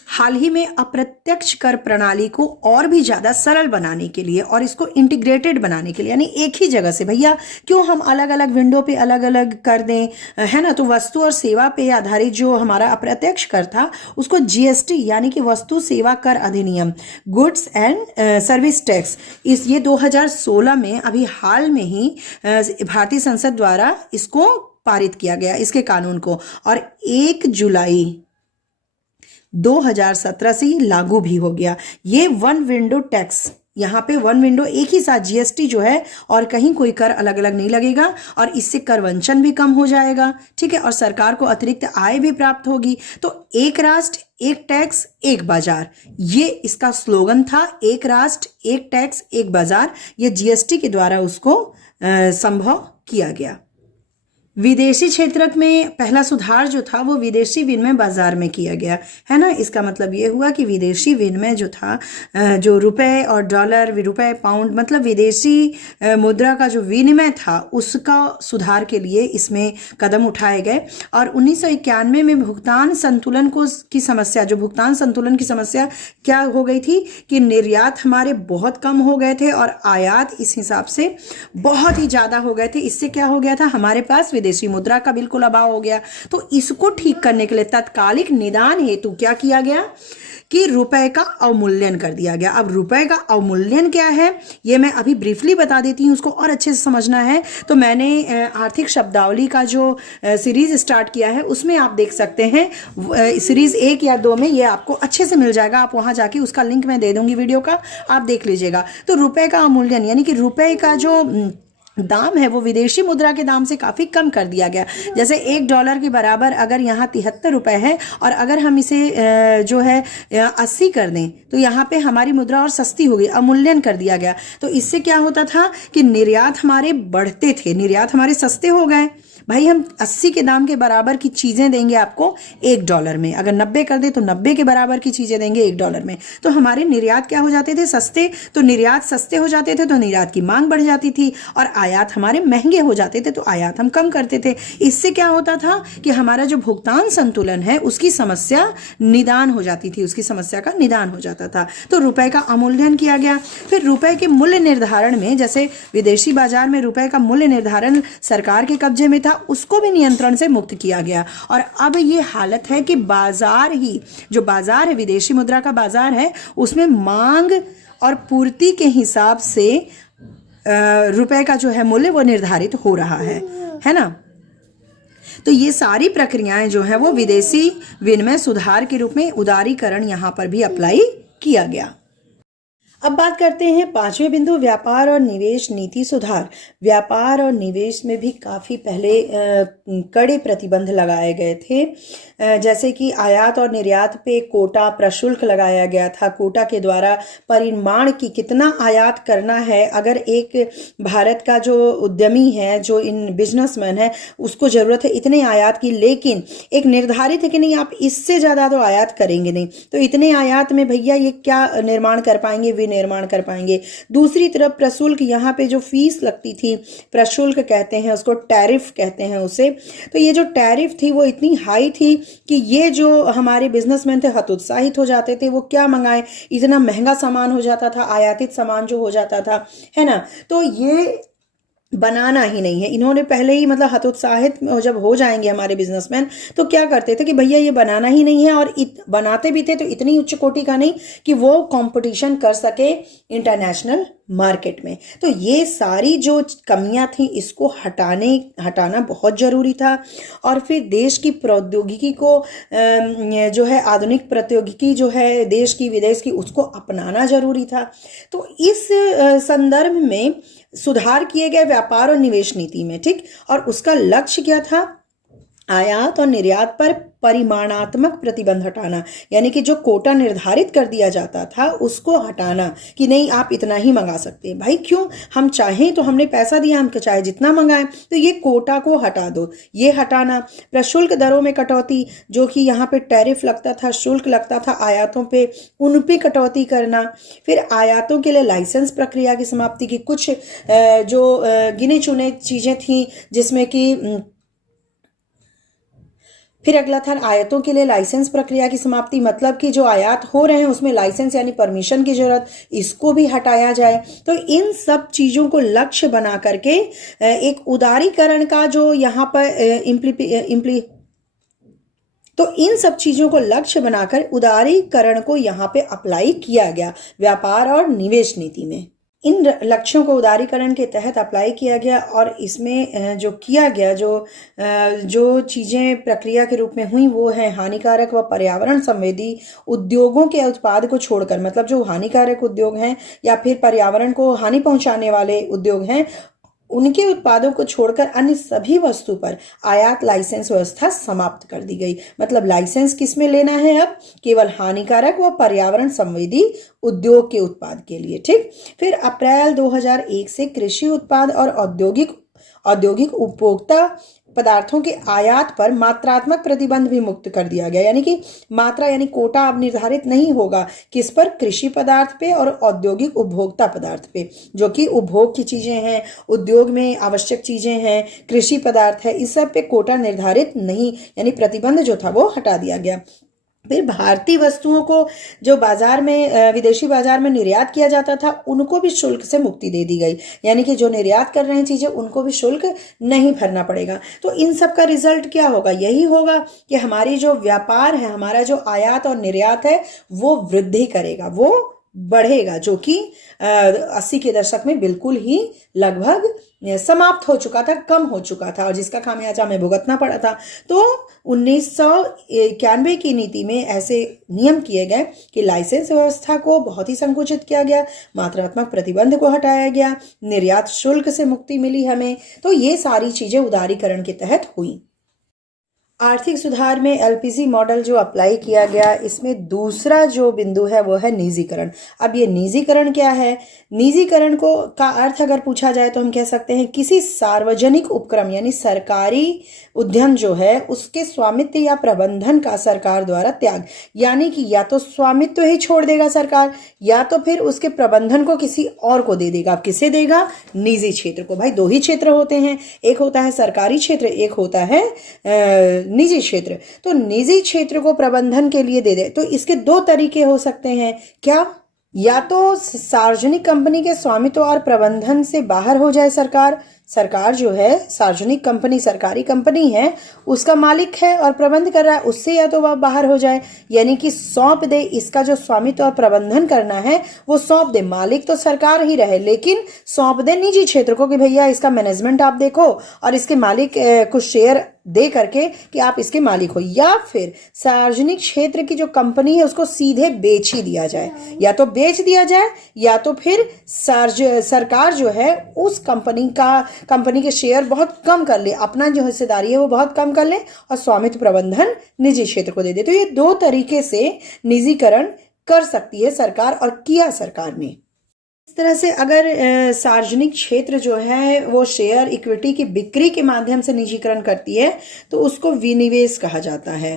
हाल ही में अप्रत्यक्ष कर प्रणाली को और भी ज़्यादा सरल बनाने के लिए और इसको इंटीग्रेटेड बनाने के लिए, यानी एक ही जगह से, भैया क्यों हम अलग अलग विंडो पे अलग अलग कर दें, है ना। तो वस्तु और सेवा पे आधारित जो हमारा अप्रत्यक्ष कर था उसको जीएसटी यानी कि वस्तु सेवा कर अधिनियम, गुड्स एंड सर्विस टैक्स, इस ये 2016 में अभी हाल में ही भारतीय संसद द्वारा इसको पारित किया गया, इसके कानून को, और 1 जुलाई 2017 से ये लागू भी हो गया। ये वन विंडो टैक्स, यहाँ पे वन विंडो एक ही साथ जीएसटी जो है और कहीं कोई कर अलग अलग नहीं लगेगा और इससे कर वंचन भी कम हो जाएगा, ठीक है, और सरकार को अतिरिक्त आय भी प्राप्त होगी। तो एक राष्ट्र एक टैक्स एक बाजार, ये इसका स्लोगन था, एक राष्ट्र एक टैक्स एक बाजार। ये जीएसटी के द्वारा उसको संभव किया गया। विदेशी क्षेत्र में पहला सुधार जो था वो विदेशी विनिमय बाजार में किया गया, है ना। इसका मतलब ये हुआ कि विदेशी विनिमय जो था, जो रुपए और डॉलर, रुपए पाउंड, मतलब विदेशी मुद्रा का जो विनिमय था उसका सुधार के लिए इसमें कदम उठाए गए। और 1991 में भुगतान संतुलन की समस्या, जो भुगतान संतुलन की समस्या क्या हो गई थी कि निर्यात हमारे बहुत कम हो गए थे और आयात इस हिसाब से बहुत ही ज़्यादा हो गए थे। इससे क्या हो गया था, हमारे पास विदेशी मुद्रा का बिल्कुल अभाव हो गया। तो इसको ठीक करने के लिए तत्कालिक निदान हेतु क्या किया गया कि रुपए का अवमूल्यन कर दिया गया। अब रुपए का अवमूल्यन क्या है ये मैं अभी ब्रीफली बता देती हूँ, उसको और अच्छे से समझना है तो मैंने आर्थिक शब्दावली का जो सीरीज स्टार्ट किया है उसमें आप देख सकते हैं, सीरीज 1 या 2 में ये आपको अच्छे से मिल जाएगा। आप वहां जाके उसका लिंक मैं दे दूंगी वीडियो का, आप देख लीजिएगा। तो रुपए का अवमूल्यन यानी कि रुपए का जो दाम है वो विदेशी मुद्रा के दाम से काफ़ी कम कर दिया गया। जैसे $1 के बराबर अगर यहाँ 73 रुपये है और अगर हम इसे जो है 80 कर दें तो यहाँ पे हमारी मुद्रा और सस्ती होगी, अवमूल्यन कर दिया गया। तो इससे क्या होता था कि निर्यात हमारे बढ़ते थे, निर्यात हमारे सस्ते हो गए। भाई हम 80 के दाम के बराबर की चीज़ें देंगे आपको $1 में, अगर 90 कर दे तो 90 के बराबर की चीज़ें देंगे $1 में। तो हमारे निर्यात क्या हो जाते थे, सस्ते। तो निर्यात सस्ते हो जाते थे तो निर्यात की मांग बढ़ जाती थी और आयात हमारे महंगे हो जाते थे तो आयात हम कम करते थे। इससे क्या होता था कि हमारा जो भुगतान संतुलन है उसकी समस्या निदान हो जाती थी, उसकी समस्या का निदान हो जाता था। तो रुपए का अवमूल्यन किया गया। फिर रुपए के मूल्य निर्धारण में, जैसे विदेशी बाजार में रुपए का मूल्य निर्धारण सरकार के कब्जे में था, उसको भी नियंत्रण से मुक्त किया गया। और अब ये हालत है कि बाजार ही, जो बाजार है विदेशी मुद्रा का बाजार है, उसमें मांग और पूर्ति के हिसाब से रुपए का जो है मूल्य वो निर्धारित हो रहा है ना। तो ये सारी प्रक्रियाएं जो है वो विदेशी विनिमय सुधार के रूप में उदारीकरण यहाँ पर भी अप्लाई किया गया। अब बात करते हैं 5वें बिंदु, व्यापार और निवेश नीति सुधार। व्यापार और निवेश में भी काफ़ी पहले कड़े प्रतिबंध लगाए गए थे, जैसे कि आयात और निर्यात पे कोटा प्रशुल्क लगाया गया था। कोटा के द्वारा परिमाण की कितना आयात करना है, अगर एक भारत का जो उद्यमी है, जो इन बिजनेसमैन है, उसको ज़रूरत है इतने आयात की, लेकिन एक निर्धारित है कि नहीं आप इससे ज़्यादा तो आयात करेंगे नहीं, तो इतने आयात में भैया ये क्या निर्माण कर पाएंगे, निर्माण कर पाएंगे। दूसरी तरफ प्रशुल्क, यहाँ पे जो फीस लगती थी, प्रशुल्क कहते हैं उसको, टैरिफ कहते हैं उसे। तो ये जो टैरिफ थी वो इतनी हाई थी कि ये जो हमारे बिजनेसमैन थे हतोत्साहित हो जाते थे। वो क्या मंगाए, इतना महंगा सामान हो जाता था, आयातित सामान जो हो जाता था, है ना। तो ये बनाना ही नहीं है। इन्होंने पहले ही मतलब हतोत्साहित जब हो जाएंगे हमारे बिजनेसमैन तो क्या करते थे कि भैया ये बनाना ही नहीं है, और बनाते भी थे तो इतनी उच्च कोटि का नहीं कि वो कंपटीशन कर सके इंटरनेशनल मार्केट में। तो ये सारी जो कमियां थी इसको हटाना बहुत ज़रूरी था। और फिर देश की प्रौद्योगिकी को जो है, आधुनिक प्रौद्योगिकी जो है देश की विदेश की, उसको अपनाना ज़रूरी था। तो इस संदर्भ में सुधार किए गए व्यापार और निवेश नीति में, ठीक। और उसका लक्ष्य क्या था, आयात और निर्यात पर परिमाणात्मक प्रतिबंध हटाना, यानी कि जो कोटा निर्धारित कर दिया जाता था उसको हटाना कि नहीं आप इतना ही मंगा सकते हैं। भाई क्यों, हम चाहें तो, हमने पैसा दिया, हम चाहे जितना मंगाएं, तो ये कोटा को हटा दो, ये हटाना। प्रशुल्क दरों में कटौती, जो कि यहाँ पे टैरिफ लगता था, शुल्क लगता था आयातों पे, उन पे कटौती करना। फिर आयातों के लिए लाइसेंस प्रक्रिया की समाप्ति की, कुछ जो गिने चुने चीज़ें थी जिसमें कि फिर अगला था आयातों के लिए लाइसेंस प्रक्रिया की समाप्ति, मतलब कि जो आयात हो रहे हैं उसमें लाइसेंस यानी परमिशन की जरूरत, इसको भी हटाया जाए। तो इन सब चीजों को लक्ष्य बना करके एक उदारीकरण का जो यहाँ पर तो इन सब चीजों को लक्ष्य बनाकर उदारीकरण को यहाँ पे अप्लाई किया गया व्यापार और निवेश नीति में। इन लक्ष्यों को उदारीकरण के तहत अप्लाई किया गया और इसमें जो किया गया जो चीज़ें प्रक्रिया के रूप में हुई वो है हानिकारक व पर्यावरण संवेदी उद्योगों के उत्पाद को छोड़कर, मतलब जो हानिकारक उद्योग हैं या फिर पर्यावरण को हानि पहुंचाने वाले उद्योग हैं उनके उत्पादों को छोड़कर अन्य सभी वस्तु पर आयात लाइसेंस व्यवस्था समाप्त कर दी गई। मतलब लाइसेंस किस में लेना है अब? केवल हानिकारक व पर्यावरण संवेदी उद्योग के उत्पाद के लिए। ठीक। फिर अप्रैल 2001 से कृषि उत्पाद और औद्योगिक उपभोक्ता पदार्थों के आयात पर मात्रात्मक प्रतिबंध भी मुक्त कर दिया गया, यानी कि मात्रा यानी कोटा अब निर्धारित नहीं होगा। किस पर? कृषि पदार्थ पे और औद्योगिक उपभोक्ता पदार्थ पे, जो कि उपभोग की चीजें हैं, उद्योग में आवश्यक चीजें हैं, कृषि पदार्थ है, इस सब पे कोटा निर्धारित नहीं, यानी प्रतिबंध जो था वो हटा दिया गया। फिर भारतीय वस्तुओं को जो बाजार में विदेशी बाजार में निर्यात किया जाता था उनको भी शुल्क से मुक्ति दे दी गई, यानी कि जो निर्यात कर रहे हैं चीजें उनको भी शुल्क नहीं भरना पड़ेगा। तो इन सब का रिजल्ट क्या होगा? यही होगा कि हमारी जो व्यापार है, हमारा जो आयात और निर्यात है वो वृद्धि करेगा, वो बढ़ेगा, जो कि 80 के दशक में बिल्कुल ही लगभग समाप्त हो चुका था, कम हो चुका था और जिसका खामियाजा हमें भुगतना पड़ा था। तो 1991 की नीति में ऐसे नियम किए गए कि लाइसेंस व्यवस्था को बहुत ही संकुचित किया गया, मात्रात्मक प्रतिबंध को हटाया गया, निर्यात शुल्क से मुक्ति मिली हमें। तो ये सारी चीजें उदारीकरण के तहत हुई। आर्थिक सुधार में एलपीजी मॉडल जो अप्लाई किया गया, इसमें दूसरा जो बिंदु है वो है निजीकरण। अब ये निजीकरण क्या है? निजीकरण को का अर्थ अगर पूछा जाए तो हम कह सकते हैं किसी सार्वजनिक उपक्रम यानी सरकारी उद्यम जो है उसके स्वामित्व या प्रबंधन का सरकार द्वारा त्याग, यानी कि या तो स्वामित्व ही छोड़ देगा सरकार या तो फिर उसके प्रबंधन को किसी और को दे देगा। अब किसे देगा? निजी क्षेत्र को। भाई दो ही क्षेत्र होते हैं, एक होता है सरकारी क्षेत्र, एक होता है निजी क्षेत्र। तो निजी क्षेत्र को प्रबंधन के लिए दे दे तो इसके दो तरीके हो सकते हैं। क्या? या तो सार्वजनिक कंपनी के स्वामित्व और प्रबंधन से बाहर हो जाए सरकार जो है सार्वजनिक कंपनी, सरकारी कंपनी है, उसका मालिक है और प्रबंध कर रहा है, उससे या तो वह बाहर हो जाए, यानी कि सौंप दे, इसका जो स्वामित्व और प्रबंधन करना है वो सौंप दे। मालिक तो सरकार ही रहे लेकिन सौंप दे निजी क्षेत्र को कि भैया इसका मैनेजमेंट आप देखो और इसके मालिक कुछ शेयर दे करके कि आप इसके मालिक हो। या फिर सार्वजनिक क्षेत्र की जो कंपनी है उसको सीधे बेच ही दिया जाए, या तो बेच दिया जाए या तो फिर सरकार जो है उस कंपनी के शेयर बहुत कम कर ले, अपना जो हिस्सेदारी है वो बहुत कम कर ले और स्वामित्व प्रबंधन निजी क्षेत्र को दे दे। तो ये दो तरीके से निजीकरण कर सकती है सरकार और किया सरकार ने। इस तरह से अगर सार्वजनिक क्षेत्र जो है वो शेयर इक्विटी की बिक्री के माध्यम से निजीकरण करती है तो उसको विनिवेश कहा जाता है।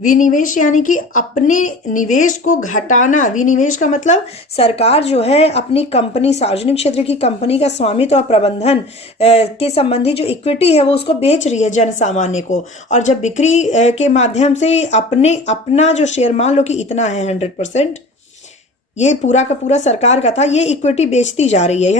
विनिवेश यानी कि अपने निवेश को घटाना। विनिवेश का मतलब सरकार जो है अपनी कंपनी, सार्वजनिक क्षेत्र की कंपनी का स्वामित्व और प्रबंधन के संबंधी जो इक्विटी है वो उसको बेच रही है जन सामान्य को, और जब बिक्री के माध्यम से अपना जो शेयर, मान लो कि इतना है 100%, ये पूरा का पूरा सरकार का था, ये इक्विटी बेचती जा रही है,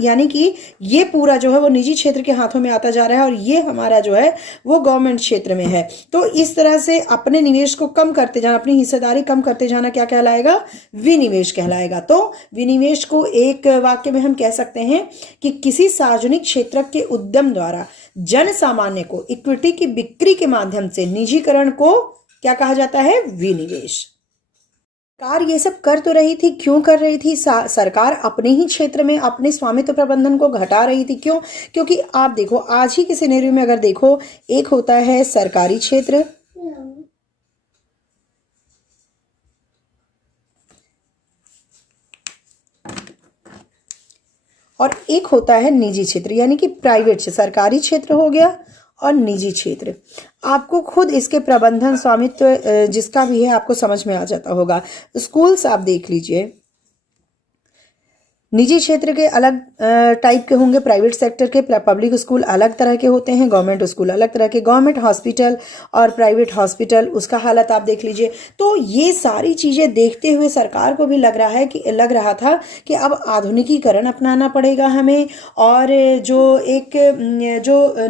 यानी कि ये पूरा जो है वो निजी क्षेत्र के हाथों में आता जा रहा है और ये हमारा जो है वो गवर्नमेंट क्षेत्र में है। तो इस तरह से अपने निवेश को कम करते जाना, अपनी हिस्सेदारी कम करते जाना क्या कहलाएगा? विनिवेश कहलाएगा। तो विनिवेश को एक वाक्य में हम कह सकते हैं कि किसी सार्वजनिक क्षेत्र के उद्यम द्वारा जन सामान्य को इक्विटी की बिक्री के माध्यम से निजीकरण को क्या कहा जाता है? विनिवेश। सरकार ये सब कर तो रही थी, क्यों कर रही थी? सरकार अपने ही क्षेत्र में अपने स्वामित्व प्रबंधन को घटा रही थी। क्यों? क्योंकि आप देखो आज ही के सिनेरियो में अगर देखो, एक होता है सरकारी क्षेत्र और एक होता है निजी क्षेत्र, यानी कि प्राइवेट क्षेत्र। सरकारी क्षेत्र हो गया और निजी क्षेत्र। आपको खुद इसके प्रबंधन, स्वामित्व जिसका भी है आपको समझ में आ जाता होगा। स्कूल्स आप देख लीजिए, निजी क्षेत्र के अलग टाइप के होंगे, प्राइवेट सेक्टर के पब्लिक स्कूल अलग तरह के होते हैं, गवर्नमेंट स्कूल अलग तरह के, गवर्नमेंट हॉस्पिटल और प्राइवेट हॉस्पिटल उसका हालत आप देख लीजिए। तो ये सारी चीज़ें देखते हुए सरकार को भी लग रहा था कि अब आधुनिकीकरण अपनाना पड़ेगा हमें, और जो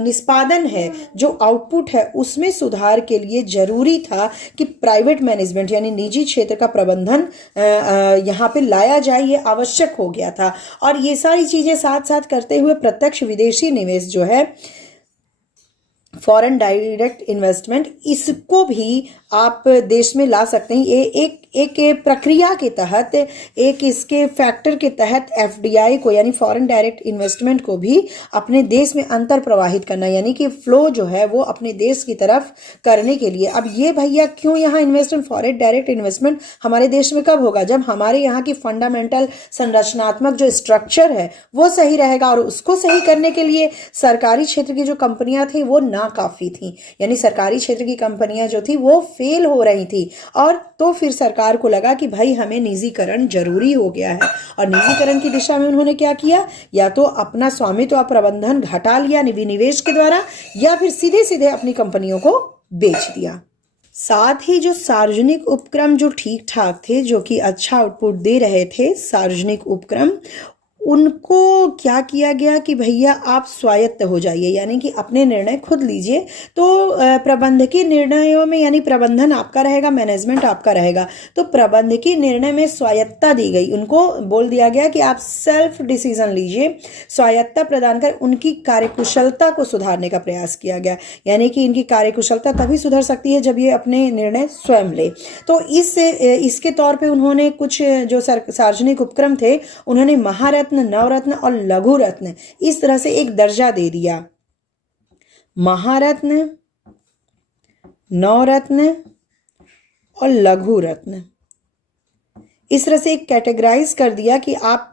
निष्पादन है, जो आउटपुट है, उसमें सुधार के लिए जरूरी था कि प्राइवेट मैनेजमेंट यानी निजी क्षेत्र का प्रबंधन यहाँ पे लाया जाए, ये आवश्यक हो गया था। और ये सारी चीजें साथ साथ करते हुए प्रत्यक्ष विदेशी निवेश जो है, फॉरेन डायरेक्ट इन्वेस्टमेंट, इसको भी आप देश में ला सकते हैं। ये एक प्रक्रिया के तहत, एक इसके फैक्टर के तहत एफडीआई को यानी फॉरेन डायरेक्ट इन्वेस्टमेंट को भी अपने देश में अंतर प्रवाहित करना, यानी कि फ्लो जो है वो अपने देश की तरफ करने के लिए। अब ये भैया क्यों यहाँ इन्वेस्टमेंट, फॉरेन डायरेक्ट इन्वेस्टमेंट हमारे देश में कब होगा? जब हमारे यहाँ की फंडामेंटल संरचनात्मक जो स्ट्रक्चर है वो सही रहेगा, और उसको सही करने के लिए सरकारी क्षेत्र की जो कंपनियां थी वो नाकाफी थी, यानी सरकारी क्षेत्र की कंपनियां जो थी वो फेल हो रही थी। और तो फिर सरकार को लगा कि भाई हमें निजीकरण जरूरी हो गया है, और निजीकरण की दिशा में उन्होंने क्या किया, या तो अपना स्वामित्व प्रबंधन घटा लिया विनिवेश के द्वारा, या फिर सीधे सीधे अपनी कंपनियों को बेच दिया। साथ ही जो सार्वजनिक उपक्रम जो ठीक ठाक थे, जो कि अच्छा आउटपुट दे रहे थे, सार्वजनिक उपक्रम, उनको क्या किया गया कि भैया आप स्वायत्त हो जाइए, यानी कि अपने निर्णय खुद लीजिए। तो प्रबंधकीय निर्णयों में यानी प्रबंधन आपका रहेगा, मैनेजमेंट आपका रहेगा। तो प्रबंधकीय निर्णय में स्वायत्तता दी गई, उनको बोल दिया गया कि आप सेल्फ डिसीजन लीजिए। स्वायत्तता प्रदान कर उनकी कार्यकुशलता को सुधारने का प्रयास किया गया, यानी कि इनकी कार्यकुशलता तभी सुधर सकती है जब ये अपने निर्णय स्वयं ले। तो इसके तौर पे उन्होंने कुछ जो सार्वजनिक उपक्रम थे, उन्होंने महारत्न, नवरत्न और लघु रत्न, इस तरह से एक दर्जा दे दिया। महारत्न, नवरत्न और लघु रत्न, इस तरह से एक कैटेगराइज कर दिया कि आप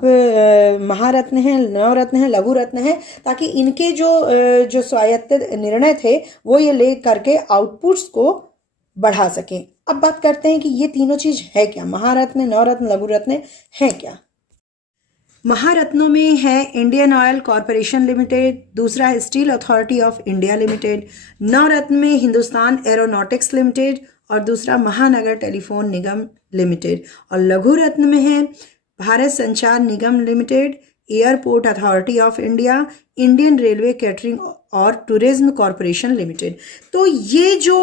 महारत्न हैं, नवरत्न हैं, लघु रत्न हैं, ताकि इनके जो स्वायत्त निर्णय थे वो ये ले करके आउटपुट्स को बढ़ा सकें। अब बात करते हैं कि ये तीनों चीज है क्या, महारत्न, नवरत्न, लघु रत्न है क्या। महारत्नों में है इंडियन ऑयल कॉरपोरेशन लिमिटेड, दूसरा है steel authority of India limited, Navratna में हिंदुस्तान एरोनॉटिक्स लिमिटेड, और दूसरा महानगर टेलीफोन निगम लिमिटेड, और लघु रत्न में है Bharat Sanchar Nigam limited, airport authority of India, Indian railway catering और टूरिज्म कॉरपोरेशन लिमिटेड। तो ये जो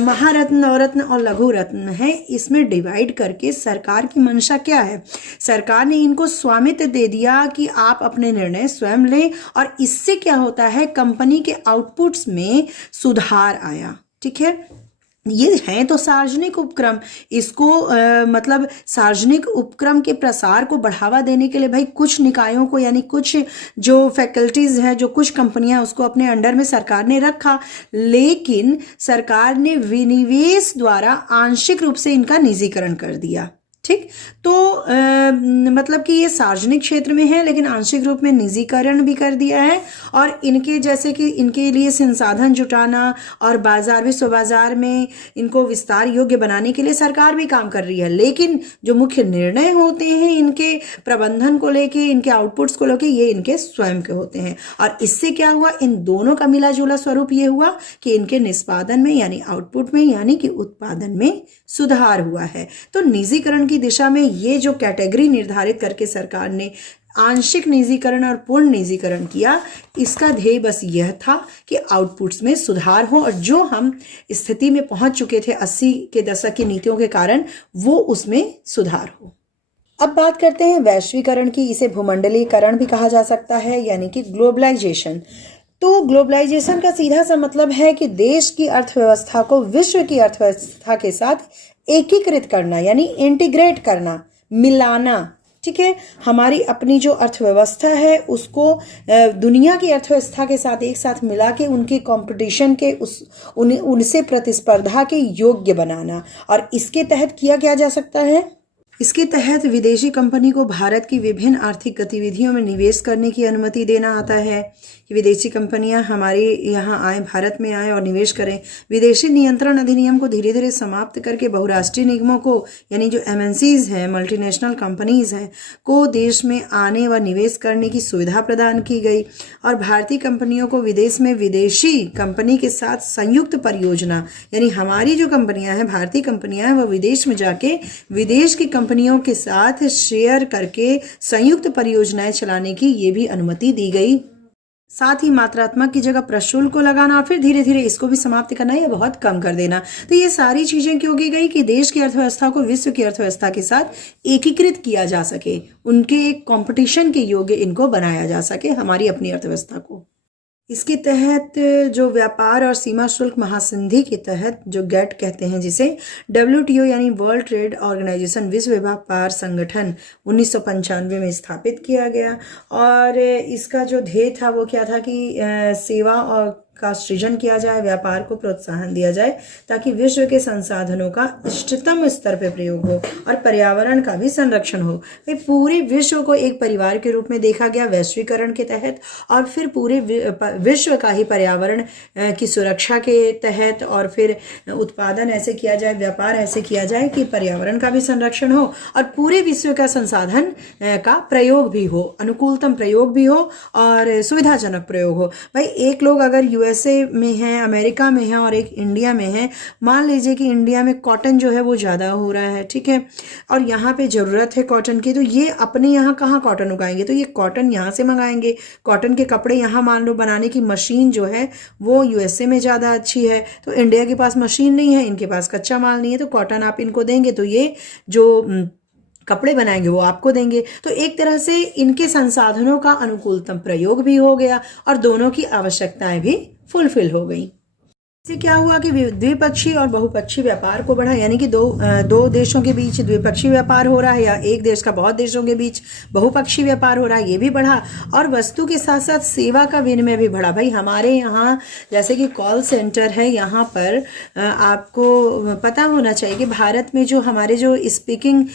महारत्न, नवरत्न और लघु रत्न है, इसमें डिवाइड करके सरकार की मंशा क्या है, सरकार ने इनको स्वामित्व दे दिया कि आप अपने निर्णय स्वयं लें, और इससे क्या होता है, कंपनी के आउटपुट्स में सुधार आया। ठीक है, ये है तो सार्वजनिक उपक्रम, इसको मतलब सार्वजनिक उपक्रम के प्रसार को बढ़ावा देने के लिए भाई कुछ निकायों को, यानी कुछ जो फैकल्टीज हैं, जो कुछ कंपनियां, उसको अपने अंडर में सरकार ने रखा, लेकिन सरकार ने विनिवेश द्वारा आंशिक रूप से इनका निजीकरण कर दिया। ठीक, तो मतलब कि ये सार्वजनिक क्षेत्र में है लेकिन आंशिक रूप में निजीकरण भी कर दिया है, और इनके जैसे कि इनके लिए संसाधन जुटाना और बाजार, विश्व बाजार में इनको विस्तार योग्य बनाने के लिए सरकार भी काम कर रही है, लेकिन जो मुख्य निर्णय होते हैं इनके प्रबंधन को लेके, इनके आउटपुट्स को लेके, ये इनके स्वयं के होते हैं। और इससे क्या हुआ, इन दोनों का मिला जुला स्वरूप ये हुआ कि इनके निष्पादन में यानी आउटपुट में यानी कि उत्पादन में सुधार हुआ है। तो निजीकरण की दिशा में ये जो कैटेगरी निर्धारित करके सरकार ने आंशिक निजीकरण और पूर्ण निजीकरण किया, इसका ध्येय बस यह था कि आउटपुट्स में सुधार हो, और जो हम स्थिति में पहुंच चुके थे 80 के दशक की नीतियों के कारण, वो उसमें सुधार हो। अब बात करते हैं वैश्वीकरण की, इसे भूमंडलीकरण भी कहा जा सकता है, यानी कि ग्लोबलाइजेशन। तो ग्लोबलाइजेशन का सीधा सा मतलब है कि देश की अर्थव्यवस्था को विश्व की अर्थव्यवस्था के साथ एकीकृत करना, यानी इंटीग्रेट करना, मिलाना। ठीक है, हमारी अपनी जो अर्थव्यवस्था है उसको दुनिया की अर्थव्यवस्था के साथ एक साथ मिला के उनके कंपटीशन के उनसे प्रतिस्पर्धा के योग्य बनाना। और इसके तहत किया क्या जा सकता है, इसके तहत विदेशी कंपनी को भारत की विभिन्न आर्थिक गतिविधियों में निवेश करने की अनुमति देना आता है कि विदेशी कंपनियां हमारे यहाँ आए, भारत में आए और निवेश करें। विदेशी नियंत्रण अधिनियम को धीरे धीरे समाप्त करके बहुराष्ट्रीय निगमों को, यानी जो MNCs हैं, मल्टीनेशनल कंपनीज हैं, को देश में आने व निवेश करने की सुविधा प्रदान की गई और भारतीय कंपनियों को विदेश में विदेशी कंपनी के साथ संयुक्त परियोजना, यानी हमारी जो कंपनियां हैं, भारतीय कंपनियां हैं, वह विदेश में जाके विदेश की कंपनियों के साथ शेयर करके संयुक्त परियोजनाएं चलाने की ये भी अनुमति दी गई। साथ ही मात्रात्मक की जगह प्रशुल्क को लगाना और फिर धीरे धीरे इसको भी समाप्त करना या बहुत कम कर देना। तो ये सारी चीजें क्यों की गई कि देश की अर्थव्यवस्था को विश्व की अर्थव्यवस्था के साथ एकीकृत किया जा सके, उनके एक कंपटीशन के योग्य इनको बनाया जा सके, हमारी अपनी अर्थव्यवस्था को। इसके तहत जो व्यापार और सीमा शुल्क महासंधि के तहत जो गेट कहते हैं, जिसे WTO यानी वर्ल्ड ट्रेड ऑर्गेनाइजेशन, विश्व व्यापार संगठन 1995 में स्थापित किया गया और इसका जो ध्येय था वो क्या था कि सेवा और का सृजन किया जाए, व्यापार को प्रोत्साहन दिया जाए ताकि विश्व के संसाधनों का इष्टतम स्तर पर प्रयोग हो और पर्यावरण का भी संरक्षण हो। भाई पूरे विश्व को एक परिवार के रूप में देखा गया वैश्वीकरण के तहत और फिर पूरे विश्व का ही पर्यावरण की सुरक्षा के तहत और फिर उत्पादन ऐसे किया जाए, व्यापार ऐसे किया जाए कि पर्यावरण का भी संरक्षण हो और पूरे विश्व का संसाधन का प्रयोग भी हो, अनुकूलतम प्रयोग भी हो और सुविधाजनक प्रयोग हो। भाई एक लोग अगर USA में है, अमेरिका में है और एक इंडिया में है, मान लीजिए कि इंडिया में कॉटन जो है वो ज़्यादा हो रहा है, ठीक है, और यहाँ पे ज़रूरत है कॉटन की, तो ये अपने यहाँ कहाँ कॉटन उगाएंगे, तो ये कॉटन यहाँ से मंगाएंगे। कॉटन के कपड़े यहाँ मान लो बनाने की मशीन जो है वो USA में ज़्यादा अच्छी है, तो इंडिया के पास मशीन नहीं है, इनके पास कच्चा माल नहीं है, तो कॉटन आप इनको देंगे तो ये जो कपड़े बनाएंगे वो आपको देंगे। तो एक तरह से इनके संसाधनों का अनुकूलतम प्रयोग भी हो गया और दोनों की आवश्यकताएं भी फुलफिल हो गई। इससे क्या हुआ कि द्विपक्षीय और बहुपक्षीय व्यापार को बढ़ा, यानी कि दो देशों के बीच द्विपक्षीय व्यापार हो रहा है या एक देश का बहुत देशों के बीच बहुपक्षीय व्यापार हो रहा है, ये भी बढ़ा और वस्तु के साथ साथ सेवा का विनिमय भी बढ़ा। भाई हमारे यहाँ जैसे कि कॉल सेंटर है, यहाँ पर आपको पता होना चाहिए कि भारत में जो हमारे जो स्पीकिंग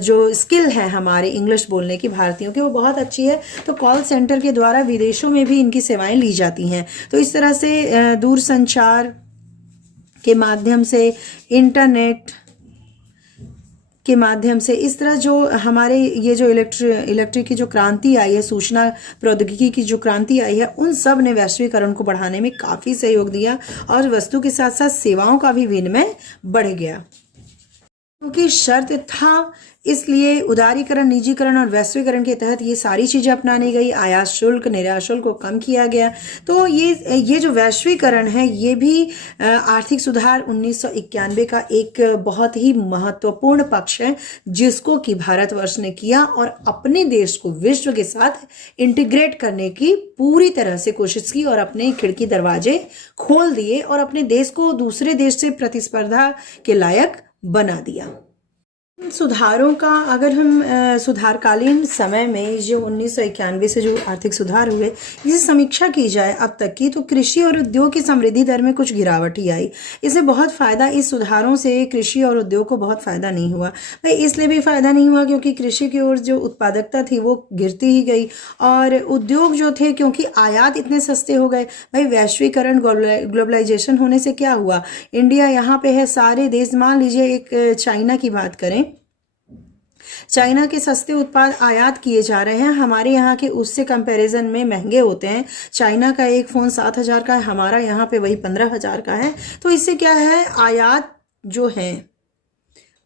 जो स्किल है हमारे इंग्लिश बोलने की भारतीयों की, वो बहुत अच्छी है। तो कॉल सेंटर के द्वारा विदेशों में भी इनकी सेवाएं ली जाती हैं। तो इस तरह से दूरसंचार के माध्यम से, इंटरनेट के माध्यम से, इस तरह जो हमारे ये जो इलेक्ट्रिक की जो क्रांति आई है, सूचना प्रौद्योगिकी की जो क्रांति आई है, उन सब ने वैश्वीकरण को बढ़ाने में काफ़ी सहयोग दिया और वस्तु के साथ साथ सेवाओं का भी विनिमय बढ़ गया। क्योंकि शर्त था, इसलिए उदारीकरण, निजीकरण और वैश्वीकरण के तहत ये सारी चीज़ें अपनानी गई। आयात शुल्क, निर्यात शुल्क को कम किया गया। तो ये जो वैश्वीकरण है ये भी आर्थिक सुधार 1991 का एक बहुत ही महत्वपूर्ण पक्ष है, जिसको कि भारतवर्ष ने किया और अपने देश को विश्व के साथ इंटीग्रेट करने की पूरी तरह से कोशिश की और अपने खिड़की दरवाजे खोल दिए और अपने देश को दूसरे देश से प्रतिस्पर्धा के लायक बना दिया। सुधारों का अगर हम सुधारकालीन समय में जो 1991 से जो आर्थिक सुधार हुए, इसे समीक्षा की जाए अब तक की, तो कृषि और उद्योग की समृद्धि दर में कुछ गिरावट ही आई। इसे बहुत फ़ायदा, इस सुधारों से कृषि और उद्योग को बहुत फ़ायदा नहीं हुआ। भाई इसलिए भी फ़ायदा नहीं हुआ क्योंकि कृषि की ओर जो उत्पादकता थी वो गिरती ही गई और उद्योग जो थे, क्योंकि आयात इतने सस्ते हो गए। भाई वैश्वीकरण, ग्लोबलाइजेशन होने से क्या हुआ, इंडिया यहाँ पे है, सारे देश, मान लीजिए एक चाइना की बात करें, चाइना के सस्ते उत्पाद आयात किए जा रहे हैं, हमारे यहाँ के उससे कंपैरिजन में महंगे होते हैं। चाइना का एक फ़ोन 7,000 का है, हमारा यहाँ पे वही 15,000 का है। तो इससे क्या है, आयात जो है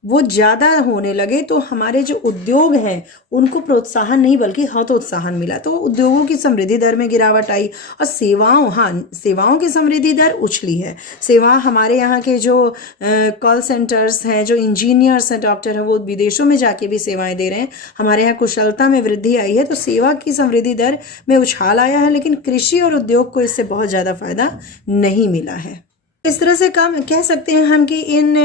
वो ज़्यादा होने लगे, तो हमारे जो उद्योग हैं उनको प्रोत्साहन नहीं बल्कि हतोत्साहन मिला। तो उद्योगों की समृद्धि दर में गिरावट आई और सेवाओं की समृद्धि दर उछली है। सेवा हमारे यहाँ के जो कॉल सेंटर्स हैं, जो इंजीनियर्स हैं, डॉक्टर हैं, वो विदेशों में जाके भी सेवाएं दे रहे हैं। हमारे यहाँ कुशलता में वृद्धि आई है, तो सेवा की समृद्धि दर में उछाल आया है, लेकिन कृषि और उद्योग को इससे बहुत ज़्यादा फायदा नहीं मिला है। इस तरह से काम कह सकते हैं हम कि इन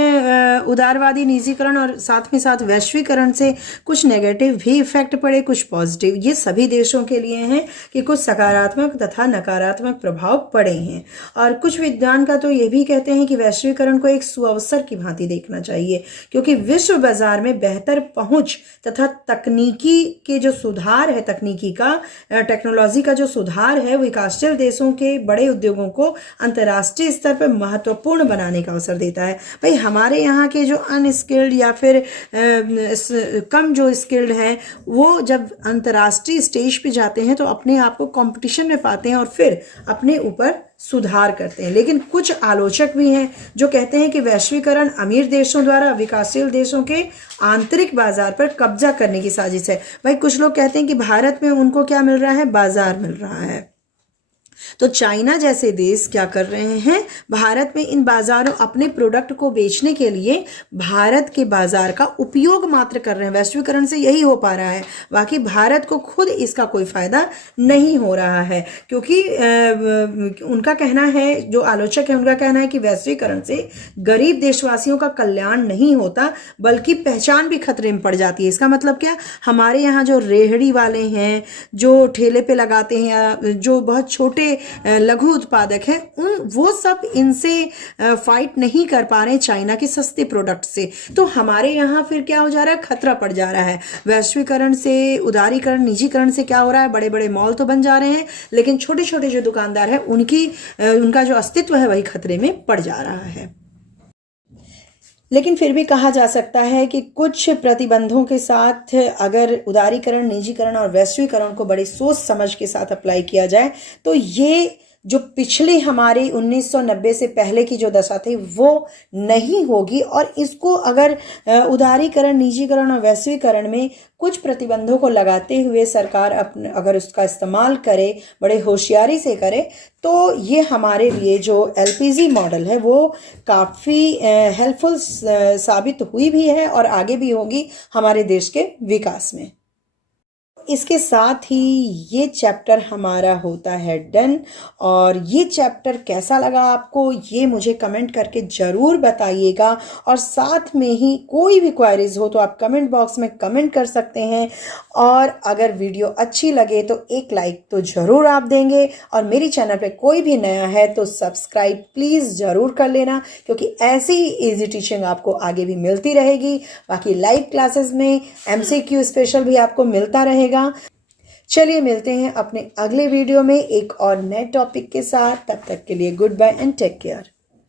उदारवादी निजीकरण और साथ में साथ वैश्वीकरण से कुछ नेगेटिव भी इफेक्ट पड़े, कुछ पॉजिटिव। ये सभी देशों के लिए हैं कि कुछ सकारात्मक तथा नकारात्मक प्रभाव पड़े हैं। और कुछ विद्वान का तो ये भी कहते हैं कि वैश्वीकरण को एक सुअवसर की भांति देखना चाहिए, क्योंकि विश्व बाजार में बेहतर पहुंच तथा तकनीकी के जो सुधार है, टेक्नोलॉजी का जो सुधार है, विकासशील देशों के बड़े उद्योगों को अंतर्राष्ट्रीय स्तर पर महत्वपूर्ण बनाने का अवसर देता है। भाई हमारे यहाँ के जो अनस्किल्ड या फिर कम जो स्किल्ड हैं, वो जब अंतर्राष्ट्रीय स्टेज पे जाते हैं तो अपने आप को कंपटीशन में पाते हैं और फिर अपने ऊपर सुधार करते हैं। लेकिन कुछ आलोचक भी हैं जो कहते हैं कि वैश्वीकरण अमीर देशों द्वारा विकासशील देशों के आंतरिक बाजार पर कब्जा करने की साजिश है। भाई कुछ लोग कहते हैं कि भारत में उनको क्या मिल रहा है, बाजार मिल रहा है। तो चाइना जैसे देश क्या कर रहे हैं, भारत में इन बाजारों अपने प्रोडक्ट को बेचने के लिए भारत के बाजार का उपयोग मात्र कर रहे हैं। वैश्वीकरण से यही हो पा रहा है, बाकी भारत को खुद इसका कोई फायदा नहीं हो रहा है। क्योंकि उनका कहना है, जो आलोचक है उनका कहना है कि वैश्वीकरण से गरीब देशवासियों का कल्याण नहीं होता, बल्कि पहचान भी खतरे में पड़ जाती है। इसका मतलब क्या, हमारे यहाँ जो रेहड़ी वाले हैं, जो ठेले पे लगाते हैं, या जो बहुत छोटे लघु उत्पादक हैं, वो सब इनसे फाइट नहीं कर पा रहे हैं चाइना के सस्ते प्रोडक्ट से। तो हमारे यहाँ फिर क्या हो जा रहा है, खतरा पड़ जा रहा है। वैश्वीकरण से, उदारीकरण, निजीकरण से क्या हो रहा है, बड़े बड़े मॉल तो बन जा रहे हैं, लेकिन छोटे छोटे जो दुकानदार हैं उनका जो अस्तित्व है वही खतरे में पड़ जा रहा है। लेकिन फिर भी कहा जा सकता है कि कुछ प्रतिबंधों के साथ अगर उदारीकरण, निजीकरण और वैश्वीकरण को बड़ी सोच समझ के साथ अप्लाई किया जाए तो ये जो पिछले हमारे 1990 से पहले की जो दशा थी वो नहीं होगी। और इसको अगर उदारीकरण, निजीकरण और वैश्वीकरण में कुछ प्रतिबंधों को लगाते हुए सरकार अगर उसका इस्तेमाल करे, बड़े होशियारी से करे, तो ये हमारे लिए जो एलपीजी मॉडल है वो काफ़ी हेल्पफुल साबित हुई भी है और आगे भी होगी हमारे देश के विकास में। इसके साथ ही ये चैप्टर हमारा होता है डन। और ये चैप्टर कैसा लगा आपको, ये मुझे कमेंट करके ज़रूर बताइएगा। और साथ में ही कोई भी क्वेरीज हो तो आप कमेंट बॉक्स में कमेंट कर सकते हैं। और अगर वीडियो अच्छी लगे तो एक लाइक तो ज़रूर आप देंगे, और मेरी चैनल पे कोई भी नया है तो सब्सक्राइब प्लीज़ ज़रूर कर लेना, क्योंकि ऐसी ही ईजी टीचिंग आपको आगे भी मिलती रहेगी। बाकी लाइव क्लासेस में MCQ स्पेशल भी आपको मिलता रहेगा। चलिए मिलते हैं अपने अगले वीडियो में एक और नए टॉपिक के साथ। तब तक के लिए goodbye and take care.